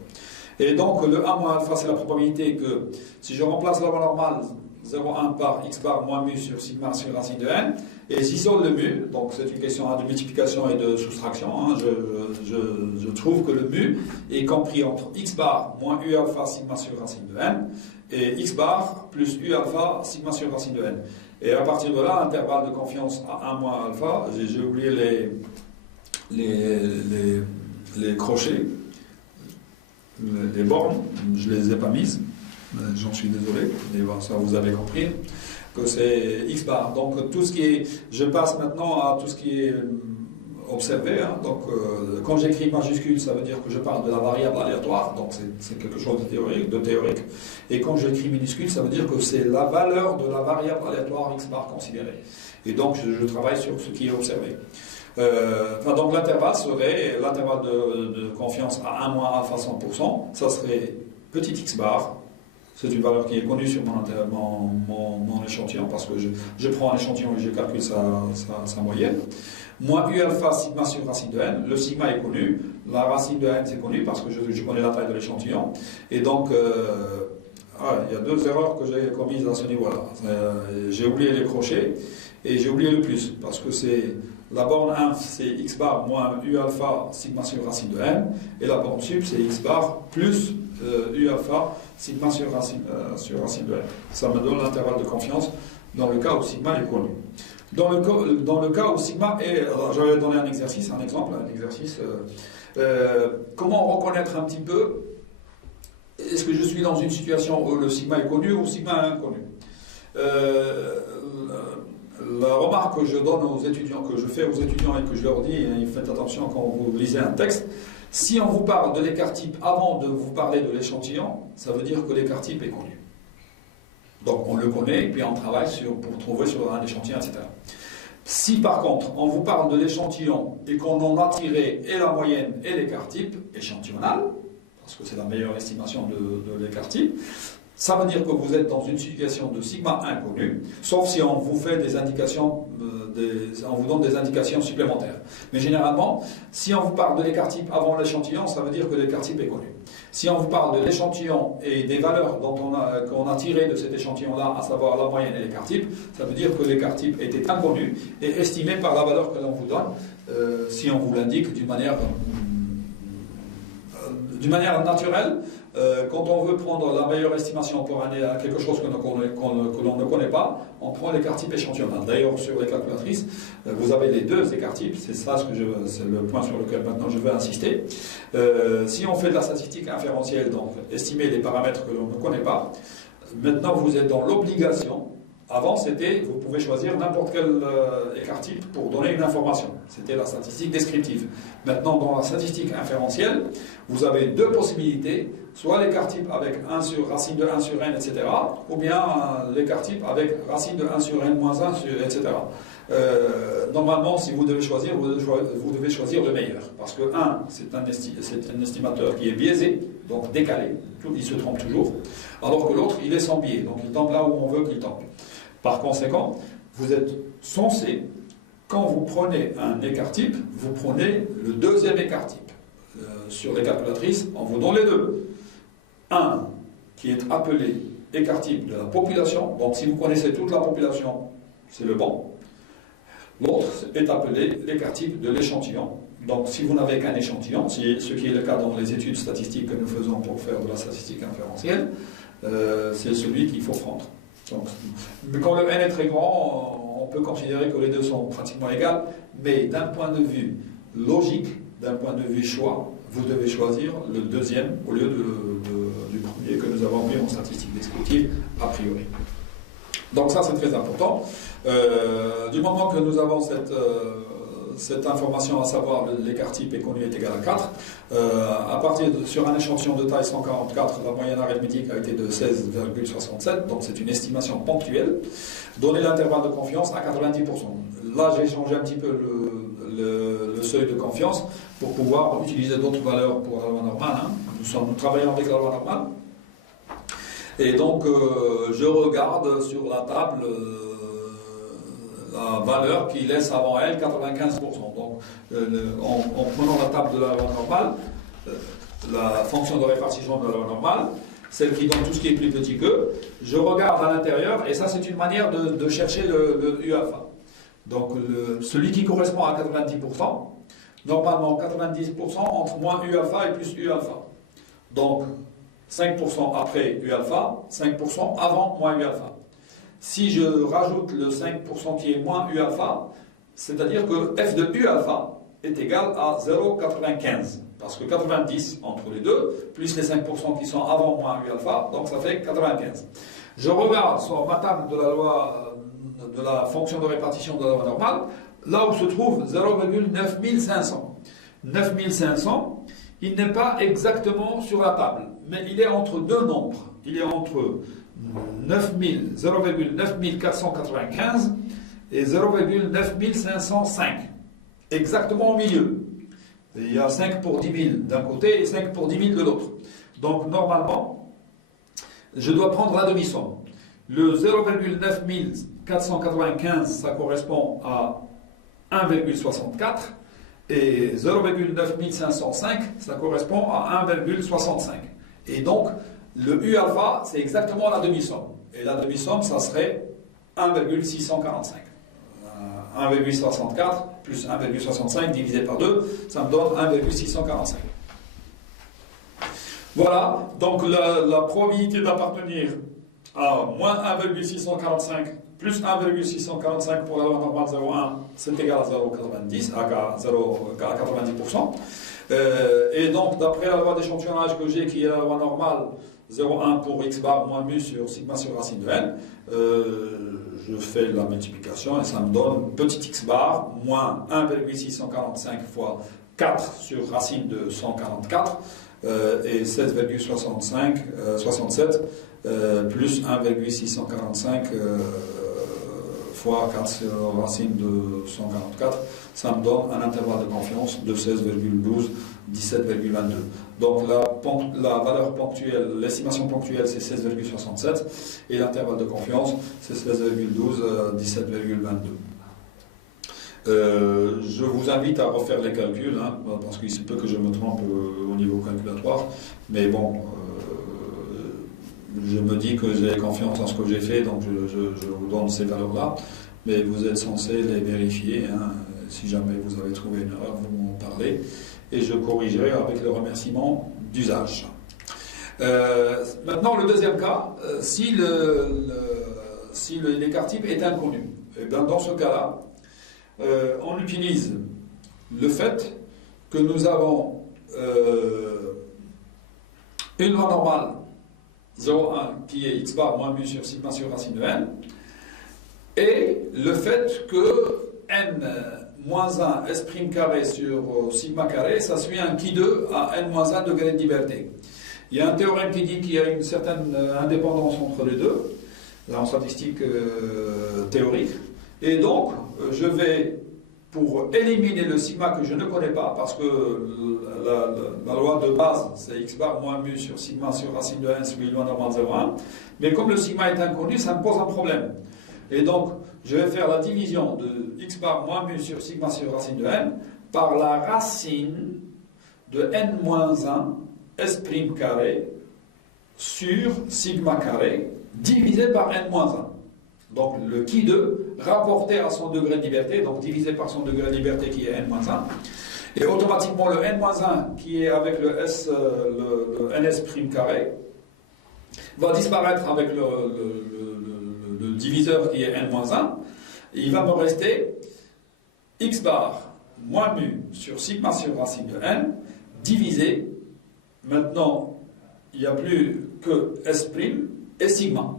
Et donc le 1 moins alpha, c'est la probabilité que si je remplace la loi normale 0,1 par x bar moins mu sur sigma sur racine de n, et j'isole le mu, donc c'est une question de multiplication et de soustraction, hein, je trouve que le mu est compris entre x bar moins u alpha sigma sur racine de n, et x bar plus u alpha sigma sur racine de n. Et à partir de là, intervalle de confiance à 1 moins alpha, j'ai oublié les crochets, les bornes, je ne les ai pas mises. J'en suis désolé, mais bon, ça vous avez compris que c'est x bar. Donc tout ce qui est, je passe maintenant à tout ce qui est observé. Hein. Donc quand j'écris majuscule, ça veut dire que je parle de la variable aléatoire, donc c'est quelque chose de théorique. Et quand j'écris minuscule, ça veut dire que c'est la valeur de la variable aléatoire x bar considérée. Et donc je travaille sur ce qui est observé. Donc l'intervalle serait l'intervalle de confiance à 1 moins alpha 100%, ça serait petit x bar. C'est une valeur qui est connue sur mon échantillon, parce que je prends un échantillon et je calcule sa moyenne. Moins u alpha sigma sur racine de n. Le sigma est connu, la racine de n c'est connu parce que je connais la taille de l'échantillon. Et donc, il y a deux erreurs que j'ai commises à ce niveau-là. J'ai oublié les crochets et j'ai oublié le plus, parce que c'est la borne inf, c'est x bar moins u alpha sigma sur racine de n, et la borne sup, c'est x bar plus u alpha sigma sur racine de n. Ça me donne l'intervalle de confiance dans le cas où sigma est connu. Dans le cas où sigma est... J'avais donné un exercice. Comment reconnaître un petit peu, est-ce que je suis dans une situation où le sigma est connu ou sigma est inconnu? La remarque que je donne aux étudiants, que je fais aux étudiants et que je leur dis, hein, faites attention quand vous lisez un texte, si on vous parle de l'écart type avant de vous parler de l'échantillon, ça veut dire que l'écart type est connu. Donc on le connaît, et puis on travaille pour trouver sur un échantillon, etc. Si par contre on vous parle de l'échantillon et qu'on en a tiré et la moyenne et l'écart type échantillonal, parce que c'est la meilleure estimation de l'écart type, ça veut dire que vous êtes dans une situation de sigma inconnu, sauf si on vous fait des indications, on vous donne des indications supplémentaires. Mais généralement, si on vous parle de l'écart type avant l'échantillon, ça veut dire que l'écart type est connu. Si on vous parle de l'échantillon et des valeurs qu'on a tirées de cet échantillon-là, à savoir la moyenne et l'écart type, ça veut dire que l'écart type était inconnu et estimé par la valeur que l'on vous donne, si on vous l'indique d'une manière naturelle. Quand on veut prendre la meilleure estimation pour quelque chose que l'on ne connaît pas, on prend l'écart type échantillonnal. D'ailleurs, sur les calculatrices, vous avez les deux écarts types, c'est le point sur lequel maintenant je vais insister. Si on fait de la statistique inférentielle, donc estimer les paramètres que l'on ne connaît pas, maintenant vous êtes dans l'obligation. Avant, vous pouvez choisir n'importe quel écart type pour donner une information. C'était la statistique descriptive. Maintenant, dans la statistique inférentielle, vous avez deux possibilités, soit l'écart type avec 1 sur racine de 1 sur n, etc., ou bien l'écart type avec racine de 1 sur n moins 1, etc. Normalement, si vous devez choisir, vous devez choisir le meilleur. Parce que 1, c'est un estimateur qui est biaisé, donc décalé, il se trompe toujours, alors que l'autre, il est sans biais, donc il tombe là où on veut qu'il tombe. Par conséquent, vous êtes censé, quand vous prenez un écart type, vous prenez le deuxième écart type. Sur les calculatrices, on vous donne les deux. Un qui est appelé écart type de la population, donc si vous connaissez toute la population, c'est le bon. L'autre est appelé l'écart type de l'échantillon. Donc si vous n'avez qu'un échantillon, ce qui est le cas dans les études statistiques que nous faisons pour faire de la statistique inférentielle, c'est celui qu'il faut prendre. Donc, quand le n est très grand, on peut considérer que les deux sont pratiquement égales, mais d'un point de vue logique, d'un point de vue choix, vous devez choisir le deuxième au lieu du premier que nous avons mis en statistique descriptive a priori. Donc ça c'est très important. Du moment que nous avons cette information, à savoir l'écart type est connu est égal à 4, sur un échantillon de taille 144, la moyenne arithmétique a été de 16,67, donc c'est une estimation ponctuelle. Donner l'intervalle de confiance à 90%. Là, j'ai changé un petit peu le seuil de confiance pour pouvoir utiliser d'autres valeurs pour la loi normale. Nous travaillons avec la loi normale. Et donc, je regarde sur la table la valeur qui laisse avant elle 95%. Donc, en prenant la table de la loi normale, la fonction de répartition de la loi normale, celle qui donne tout ce qui est plus petit que, je regarde à l'intérieur, et ça c'est une manière de chercher le U alpha. Donc, celui qui correspond à 90%, normalement 90% entre moins U alpha et plus U alpha. Donc, 5% après U alpha, 5% avant moins U alpha. Si je rajoute le 5% qui est moins U alpha, c'est-à-dire que f de U alpha est égal à 0,95. Parce que 90 entre les deux, plus les 5% qui sont avant moins U alpha, donc ça fait 95. Je regarde sur ma table de la loi, de la fonction de répartition de la loi normale, là où se trouve 0,9500. 9500, il n'est pas exactement sur la table, mais il est entre deux nombres. Il est entre 0,9495 et 0,9505, exactement au milieu. Et il y a 5 pour 10 000 d'un côté et 5 pour 10 000 de l'autre. Donc normalement, je dois prendre la demi-somme. Le 0,9495, ça correspond à 1,64 et 0,9505, ça correspond à 1,65. Et donc, le U alpha, c'est exactement la demi-somme. Et la demi-somme, ça serait 1,645. 1,64 plus 1,65 divisé par 2, ça me donne 1,645. Voilà, donc la probabilité d'appartenir à moins 1,645 plus 1,645 pour la loi normale 0,1, c'est égal à 0,90, à 90%. Et donc, d'après la loi d'échantillonnage que j'ai, qui est la loi normale, 0,1 pour x bar moins mu sur sigma sur racine de n, je fais la multiplication et ça me donne petit x bar moins 1,645 fois 4 sur racine de 144 et 7,67 plus 1,645 fois 4 racine de 144, ça me donne un intervalle de confiance de 16,12, 17,22. Donc la valeur ponctuelle, l'estimation ponctuelle c'est 16,67 et l'intervalle de confiance c'est 16,12, 17,22. Je vous invite à refaire les calculs, hein, parce qu'il se peut que je me trompe au niveau calculatoire, mais bon, je me dis que j'ai confiance en ce que j'ai fait, donc je vous donne ces valeurs-là, mais vous êtes censé les vérifier, hein. Si jamais vous avez trouvé une erreur, vous m'en parlez, et je corrigerai avec le remerciement d'usage. Maintenant, le deuxième cas, si l'écart type est inconnu, et bien dans ce cas-là, on utilise le fait que nous avons une loi normale 0,1 qui est x bar moins mu sur sigma sur racine de n, et le fait que n moins 1 s' carré sur sigma carré, ça suit un qui 2 à n moins 1 degré de liberté. Il y a un théorème qui dit qu'il y a une certaine indépendance entre les deux, là en statistique théorique, et donc je vais, pour éliminer le sigma que je ne connais pas, parce que la loi de base c'est x bar moins mu sur sigma sur racine de n sur une loi normale 0,1, mais comme le sigma est inconnu, ça me pose un problème. Et donc, je vais faire la division de x bar moins mu sur sigma sur racine de n par la racine de n moins 1 s' carré sur sigma carré divisé par n moins 1. Donc le qui 2 rapporté à son degré de liberté, donc divisé par son degré de liberté qui est n moins 1. Et automatiquement le n moins 1 qui est avec le ns' carré va disparaître avec le diviseur qui est n-1, et il va me rester x bar moins mu sur sigma sur racine de n divisé, maintenant il n'y a plus que s' et sigma,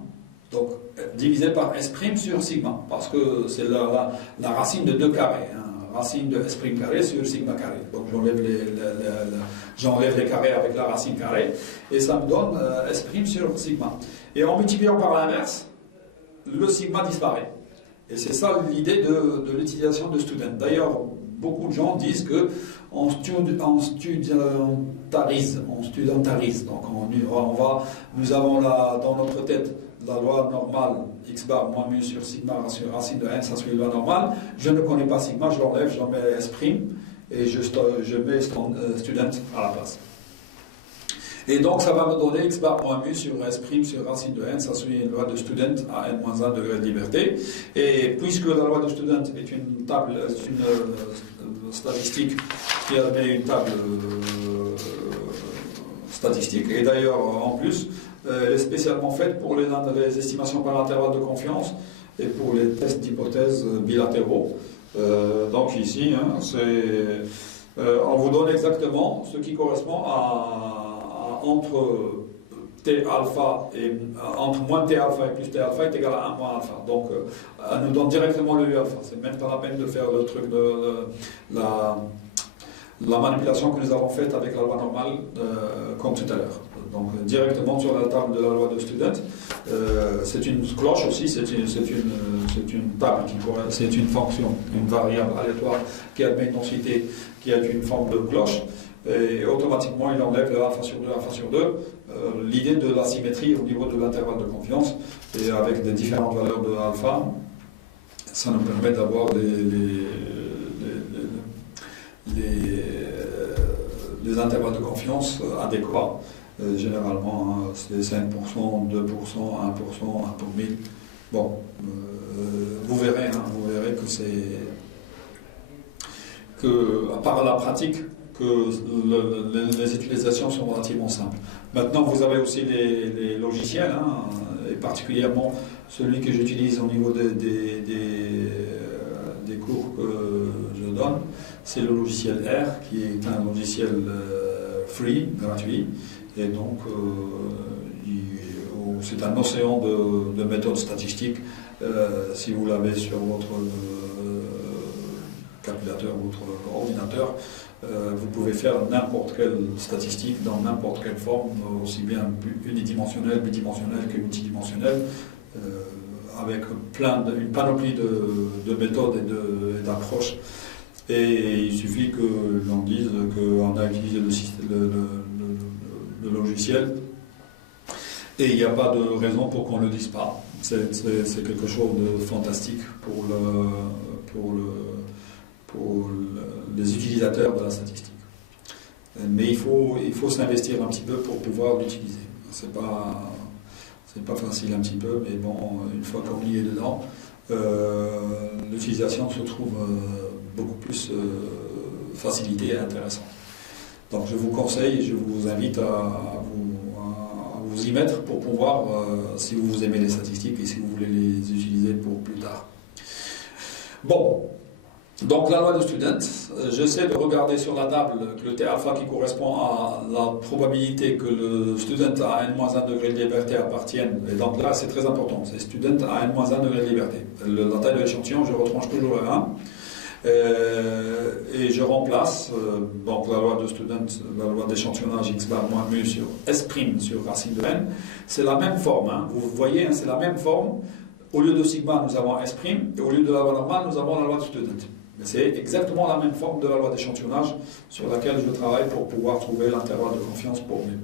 donc divisé par s' sur sigma, parce que c'est la racine de 2 carrés, hein, racine de s' carré sur sigma carré, donc j'enlève les carrés avec la racine carrée, et ça me donne s' sur sigma. Et en multipliant par l'inverse, le sigma disparaît. Et c'est ça l'idée de l'utilisation de student. D'ailleurs, beaucoup de gens disent que on studentarise. Donc nous avons dans notre tête la loi normale x bar moins mu sur sigma sur racine de n, ça suit la loi normale. Je ne connais pas sigma, je l'enlève, j'en mets s' et je mets student à la place. Et donc ça va me donner x bar moins mu sur s' sur racine de n, ça suit une loi de student à n-1 degré de liberté. Et puisque la loi de student est une table, une statistique qui admet une table statistique, et d'ailleurs en plus, elle est spécialement faite pour les estimations par intervalle de confiance et pour les tests d'hypothèses bilatéraux. Donc ici, hein, on vous donne exactement ce qui correspond à entre T alpha et entre moins T alpha et plus T alpha est égal à 1 moins alpha. Donc, elle nous donne directement le U alpha. C'est même pas la peine de faire le truc de la manipulation que nous avons faite avec la loi normale, comme tout à l'heure. Donc, directement sur la table de la loi de student. C'est une cloche aussi, c'est une table c'est une fonction, une variable aléatoire qui admet une densité qui a une forme de cloche. Et automatiquement il enlève le alpha sur 2, alpha sur 2, l'idée de la symétrie au niveau de l'intervalle de confiance, et avec des différentes valeurs de alpha, ça nous permet d'avoir les intervalles de confiance adéquats. Généralement, hein, c'est 5%, 2%, 1%, 1 pour 1000. Bon, vous verrez que par la pratique, que les utilisations sont relativement simples. Maintenant, vous avez aussi les logiciels, hein, et particulièrement celui que j'utilise au niveau des cours que je donne, c'est le logiciel R, qui est un logiciel free, gratuit, et donc c'est un océan de méthodes statistiques. Si vous l'avez sur votre calculateur ou votre ordinateur, vous pouvez faire n'importe quelle statistique dans n'importe quelle forme, aussi bien unidimensionnelle, bidimensionnelle que multidimensionnelle, avec une panoplie de méthodes et d'approches. Et il suffit que l'on dise qu'on a utilisé le logiciel, et il n'y a pas de raison pour qu'on ne le dise pas. C'est quelque chose de fantastique pour les utilisateurs de la statistique. Mais il faut s'investir un petit peu pour pouvoir l'utiliser. C'est pas facile un petit peu, mais bon, une fois qu'on y est dedans, l'utilisation se trouve beaucoup plus facilitée et intéressante. Donc je vous conseille, je vous invite à vous y mettre pour pouvoir, si vous aimez les statistiques et si vous voulez les utiliser pour plus tard. Bon, donc la loi de Student, j'essaie de regarder sur la table que le T alpha qui correspond à la probabilité que le student à n-1 degré de liberté appartienne, et donc là c'est très important, c'est student à n-1 degré de liberté. La taille de l'échantillon, je retranche toujours le 1. Et je remplace donc la loi de Student, la loi d'échantillonnage x bar moins mu sur S' sur racine de n. C'est la même forme, hein. Vous voyez, hein, c'est la même forme. Au lieu de sigma, nous avons S', et au lieu de la loi normale, nous avons la loi de Student. C'est exactement la même forme de la loi d'échantillonnage sur laquelle je travaille pour pouvoir trouver l'intervalle de confiance pour mu.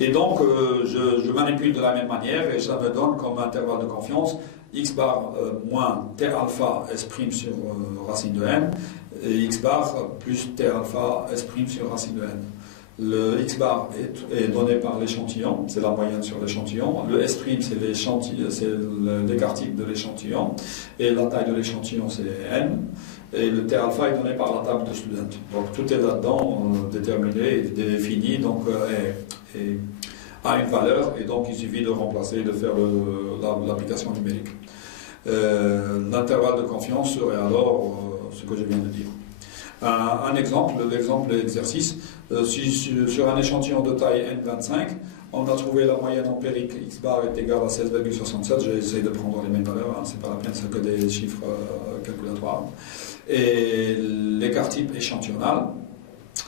Et donc, je manipule de la même manière et ça me donne comme intervalle de confiance x bar moins t alpha S' sur racine de n et x bar plus t alpha S' sur racine de n. Le x bar est donné par l'échantillon, c'est la moyenne sur l'échantillon. Le S', c'est l'écart type de l'échantillon. Et la taille de l'échantillon, c'est n. Et le T alpha est donné par la table de Student. Donc tout est là-dedans, déterminé, défini, donc et a une valeur, et donc il suffit de remplacer, de faire l'application numérique. L'intervalle de confiance serait alors ce que je viens de dire. Un exemple, l'exemple de l'exercice, si sur un échantillon de taille N25, on a trouvé la moyenne empirique x bar est égale à 16,67, j'ai essayé de prendre les mêmes valeurs, hein, c'est pas la peine, c'est que des chiffres calculatoires. Et l'écart type échantillonnal,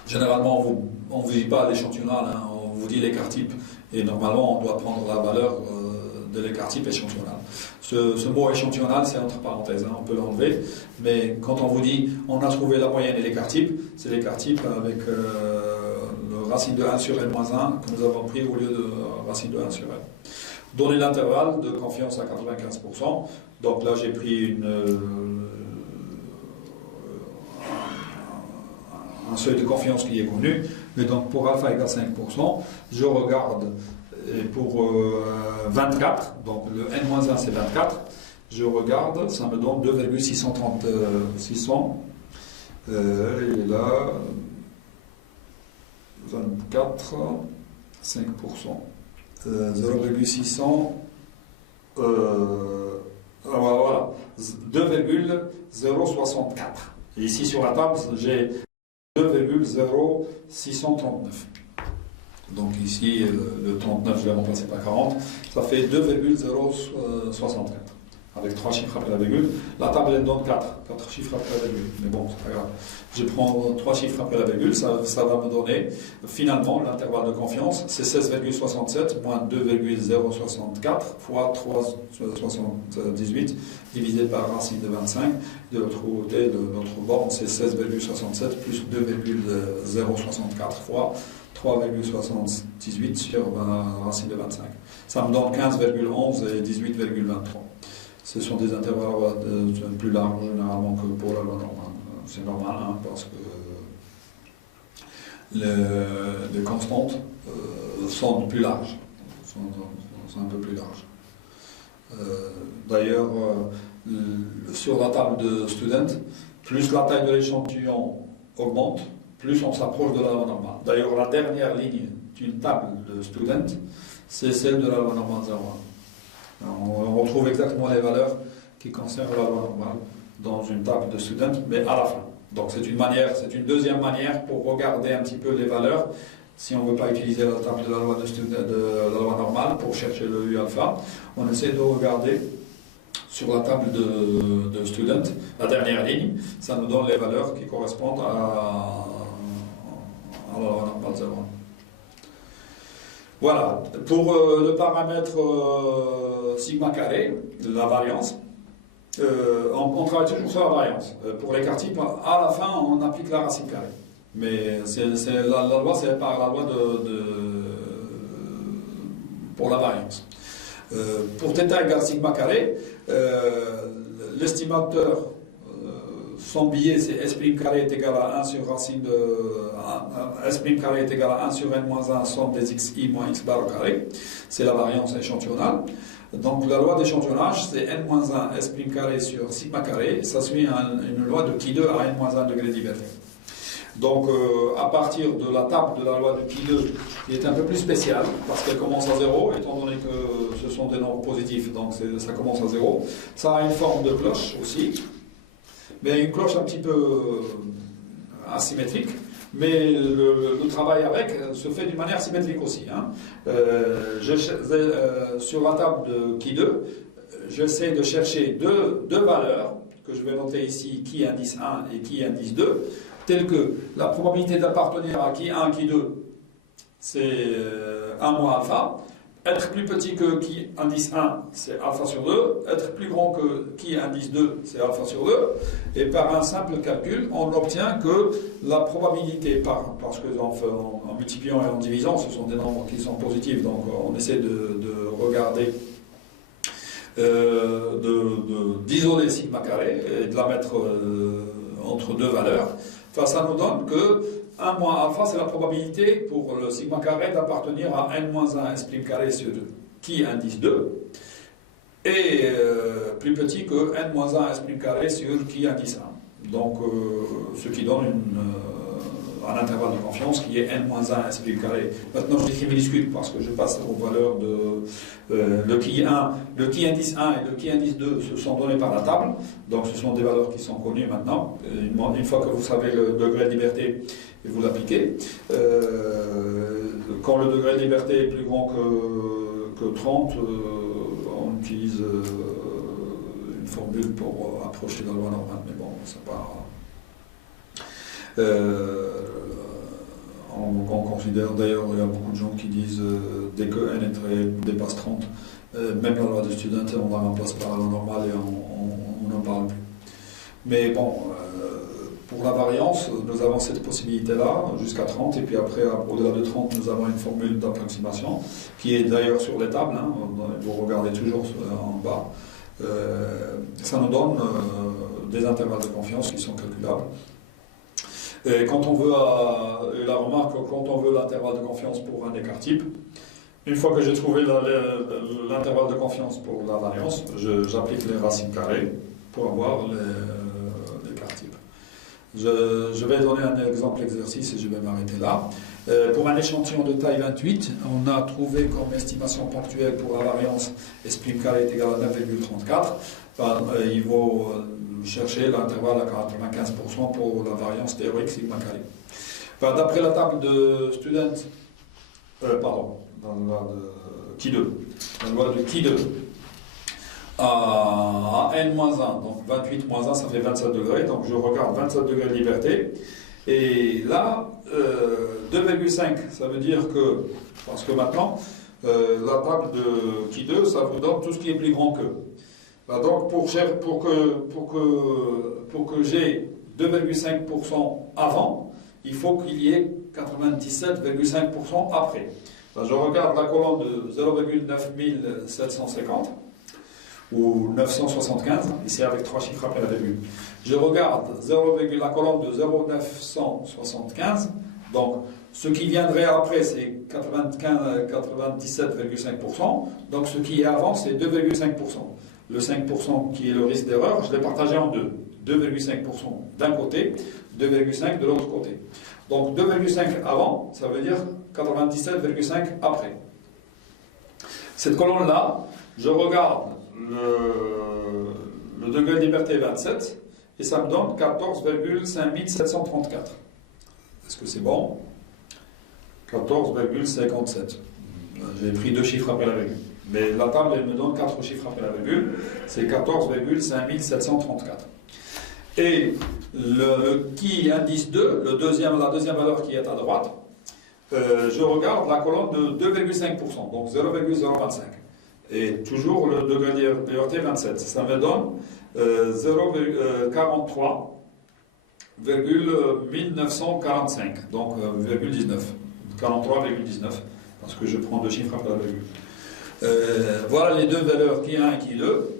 généralement on ne vous dit pas l'échantillonnal, hein, on vous dit l'écart type, et normalement on doit prendre la valeur de l'écart type échantillonnal. Ce mot échantillonnal, c'est entre parenthèses, hein, on peut l'enlever, mais quand on vous dit on a trouvé la moyenne et l'écart type, c'est l'écart type avec le racine de 1 sur n-1 que nous avons pris au lieu de racine de 1 sur n. Donner l'intervalle de confiance à 95%, donc là j'ai pris un seuil de confiance qui est connu, mais donc pour alpha égale 5%, je regarde, et pour 24, donc le n-1 c'est 24, je regarde, ça me donne 2,630, il est là, 24, 5%, 0,600, voilà, 2,064. Et ici sur la table, j'ai 2,0639. Donc ici, le 39, je vais remplacer par 40, ça fait 2,064. Avec 3 chiffres après la virgule. La table, elle donne 4 chiffres après la virgule. Mais bon, c'est pas grave. Je prends 3 chiffres après la virgule, ça va me donner, finalement, l'intervalle de confiance, c'est 16,67 moins 2,064 fois 3,78 divisé par racine de 25. De l'autre côté de notre borne, c'est 16,67 plus 2,064 fois 3,78 sur racine de 25. Ça me donne 15,11 et 18,23. Ce sont des intervalles plus larges généralement que pour la loi normale. C'est normal, hein, parce que les constantes sont plus larges, sont un peu plus larges. D'ailleurs, sur la table de Student, plus la taille de l'échantillon augmente, plus on s'approche de la loi normale. D'ailleurs, la dernière ligne d'une table de Student, c'est celle de la loi normale 0,1. On retrouve exactement les valeurs qui concernent la loi normale dans une table de Student, mais à la fin. Donc c'est une deuxième manière pour regarder un petit peu les valeurs. Si on ne veut pas utiliser la table de la loi, de la loi normale pour chercher le U alpha, on essaie de regarder sur la table de student, la dernière ligne, ça nous donne les valeurs qui correspondent à la loi normale 0,1. Voilà, pour le paramètre sigma carré, la variance, on travaille toujours sur la variance. Pour l'écart type, à la fin, on applique la racine carrée. Mais la loi, c'est par la loi pour la variance. Pour θ égale sigma carré, l'estimateur, son biais, c'est S' carré est égal à 1 sur racine de... S' carré est égal à 1 sur n moins 1 somme des xi moins x bar au carré. C'est la variance échantillonnale. Donc la loi d'échantillonnage, c'est n moins 1 S' carré sur sigma carré. Ça suit une loi de Q2 à n moins 1 degré de liberté. Donc, à partir de la table de la loi de Q2, qui est un peu plus spéciale, parce qu'elle commence à 0, étant donné que ce sont des nombres positifs, donc ça commence à 0. Ça a une forme de cloche aussi, mais une cloche un petit peu asymétrique, mais le travail avec se fait d'une manière symétrique aussi. Hein. Sur la table de Q2, j'essaie de chercher deux valeurs, que je vais noter ici, qui indice 1 et qui indice 2, telles que la probabilité d'appartenir à qui 1, qui 2, c'est 1 moins alpha. Être plus petit que qui indice 1, c'est alpha sur 2. Être plus grand que qui indice 2, c'est alpha sur 2. Et par un simple calcul, on obtient que la probabilité, parce que en multipliant et en divisant, ce sont des nombres qui sont positifs, donc on essaie de regarder, d'isoler sigma carré et de la mettre entre deux valeurs. Enfin, ça nous donne que 1 moins alpha, c'est la probabilité pour le sigma carré d'appartenir à n moins 1 S' carré sur qui indice 2, et plus petit que n moins 1 S' carré sur qui indice 1. Donc, ce qui donne un intervalle de confiance qui est n moins 1 S' carré. Maintenant, je l'écris minuscule parce que je passe aux valeurs de le qui 1, le qui indice 1 et le qui indice 2 se sont donnés par la table. Donc, ce sont des valeurs qui sont connues maintenant. Une fois que vous savez le degré de liberté, vous l'appliquez. Quand le degré de liberté est plus grand que 30, on utilise une formule pour approcher la loi normale. Mais bon, c'est pas... on considère d'ailleurs, il y a beaucoup de gens qui disent dès que n dépasse 30, même la loi de student, on la remplace par la loi normale et on n'en parle plus. Mais bon, pour la variance, nous avons cette possibilité-là jusqu'à 30, et puis après, au-delà de 30, nous avons une formule d'approximation qui est d'ailleurs sur les tables, hein, vous regardez toujours en bas. Ça nous donne des intervalles de confiance qui sont calculables. Et quand on veut, la remarque, quand on veut l'intervalle de confiance pour un écart type, une fois que j'ai trouvé l'intervalle de confiance pour la variance, j'applique les racines carrées pour avoir l'écart type. Je vais donner un exemple exercice et je vais m'arrêter là. Pour un échantillon de taille 28, on a trouvé comme estimation ponctuelle pour la variance S' carré est égal à 9,34. Il faut chercher l'intervalle à 95% pour la variance théorique sigma carré. D'après la table de student, dans la loi de Q2, la loi de Q2, à n-1, donc 28 moins 1, ça fait 27 degrés, donc je regarde 27 degrés de liberté, et là, 2,5, ça veut dire que, parce que maintenant, la table de Q2, ça vous donne tout ce qui est plus grand que. Donc, pour que j'ai 2,5% avant, il faut qu'il y ait 97,5% après. Je regarde la colonne de 0,9750 ou 975, ici avec 3 chiffres après le début. Je regarde la colonne de 0,975, donc ce qui viendrait après c'est 97,5%, donc ce qui est avant c'est 2,5%. Le 5% qui est le risque d'erreur, je l'ai partagé en deux. 2,5% d'un côté, 2,5% de l'autre côté. Donc 2,5 avant, ça veut dire 97,5 après. Cette colonne-là, je regarde le degré de liberté 27 et ça me donne 14,5734. Est-ce que c'est bon? 14,57. J'ai pris deux chiffres après la virgule. Mais la table, elle me donne 4 chiffres après la virgule, c'est 14,5734. Et le qui indice 2, la deuxième valeur qui est à droite, je regarde la colonne de 2,5%, donc 0,025. Et toujours le degré de liberté 27. Ça me donne 43,1945, donc 19. 43,19, parce que je prends 2 chiffres après la virgule. Voilà les deux valeurs, qui 1 et qui 2.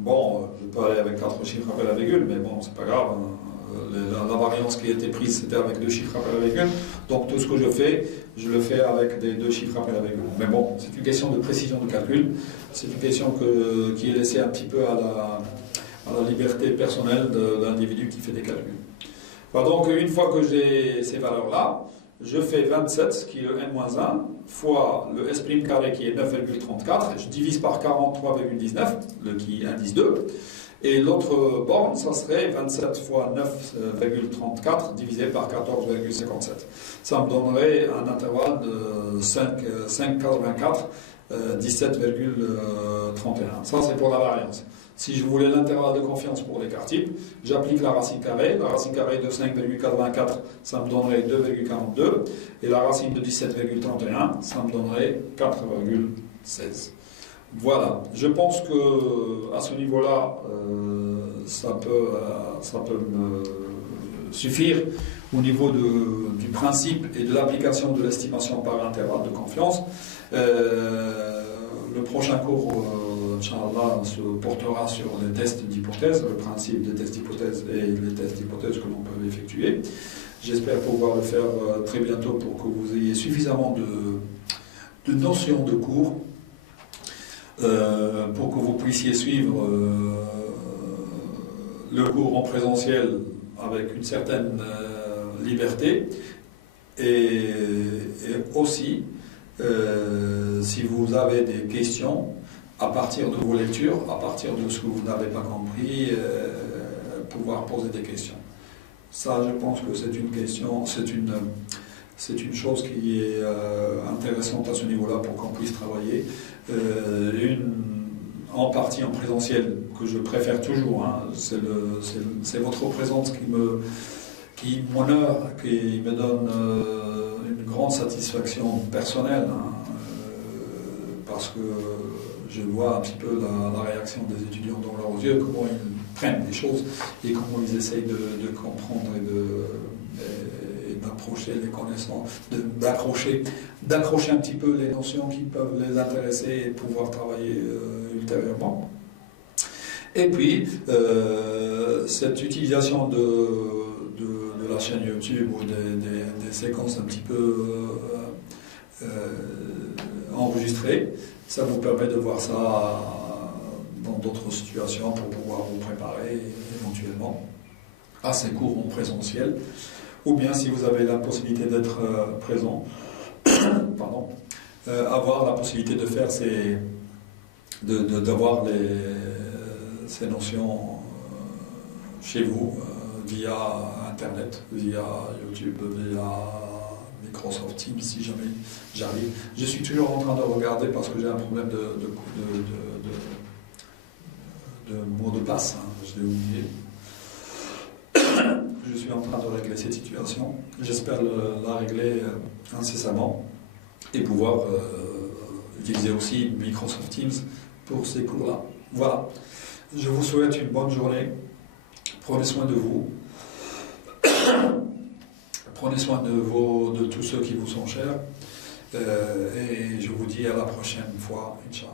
Bon, je peux aller avec 4 chiffres après la virgule, mais bon, c'est pas grave. La variance qui a été prise, c'était avec 2 chiffres après la virgule. Donc tout ce que je le fais avec des 2 chiffres après la virgule. Mais bon, c'est une question de précision de calcul. C'est une question qui est laissée un petit peu à la liberté personnelle de l'individu qui fait des calculs. Voilà, donc une fois que j'ai ces valeurs-là, je fais 27, qui est le n-1, fois le S' carré qui est 9,34, je divise par 43,19, le qui indice 2, et l'autre borne, ça serait 27 fois 9,34 divisé par 14,57. Ça me donnerait un intervalle de 5,84, 17,31. Ça, c'est pour la variance. Si je voulais l'intervalle de confiance pour l'écart type, j'applique la racine carrée. La racine carrée de 5,84, ça me donnerait 2,42. Et la racine de 17,31, ça me donnerait 4,16. Voilà. Je pense que à ce niveau-là, ça peut me suffire au niveau du principe et de l'application de l'estimation par intervalle de confiance. Le prochain cours, Inch'Allah, se portera sur les tests d'hypothèse, le principe des tests d'hypothèse et les tests d'hypothèse que l'on peut effectuer. J'espère pouvoir le faire très bientôt pour que vous ayez suffisamment de notions de cours, pour que vous puissiez suivre le cours en présentiel avec une certaine liberté, et aussi, si vous avez des questions, à partir de vos lectures, à partir de ce que vous n'avez pas compris, pouvoir poser des questions. Ça, je pense que c'est une question, c'est une chose qui est intéressante à ce niveau-là pour qu'on puisse travailler. En partie en présentiel, que je préfère toujours, hein, c'est votre présence qui m'honore, qui me donne une grande satisfaction personnelle, hein, parce que je vois un petit peu la réaction des étudiants dans leurs yeux, comment ils prennent les choses et comment ils essayent de comprendre et d'approcher les connaissances, d'accrocher un petit peu les notions qui peuvent les intéresser et pouvoir travailler ultérieurement. Et puis, cette utilisation de la chaîne YouTube ou des séquences un petit peu enregistrées, ça vous permet de voir ça dans d'autres situations pour pouvoir vous préparer éventuellement à ces cours en présentiel. Ou bien, si vous avez la possibilité d'être présent, pardon, avoir la possibilité de faire d'avoir ces notions chez vous via Internet, via YouTube, via Microsoft Teams, si jamais j'arrive. Je suis toujours en train de regarder parce que j'ai un problème de mot de passe, hein, je l'ai oublié. Je suis en train de régler cette situation. J'espère la régler incessamment et pouvoir utiliser aussi Microsoft Teams pour ces cours-là. Voilà. Je vous souhaite une bonne journée. Prenez soin de vous. Prenez soin de tous ceux qui vous sont chers. Et je vous dis à la prochaine fois, Inch'Allah.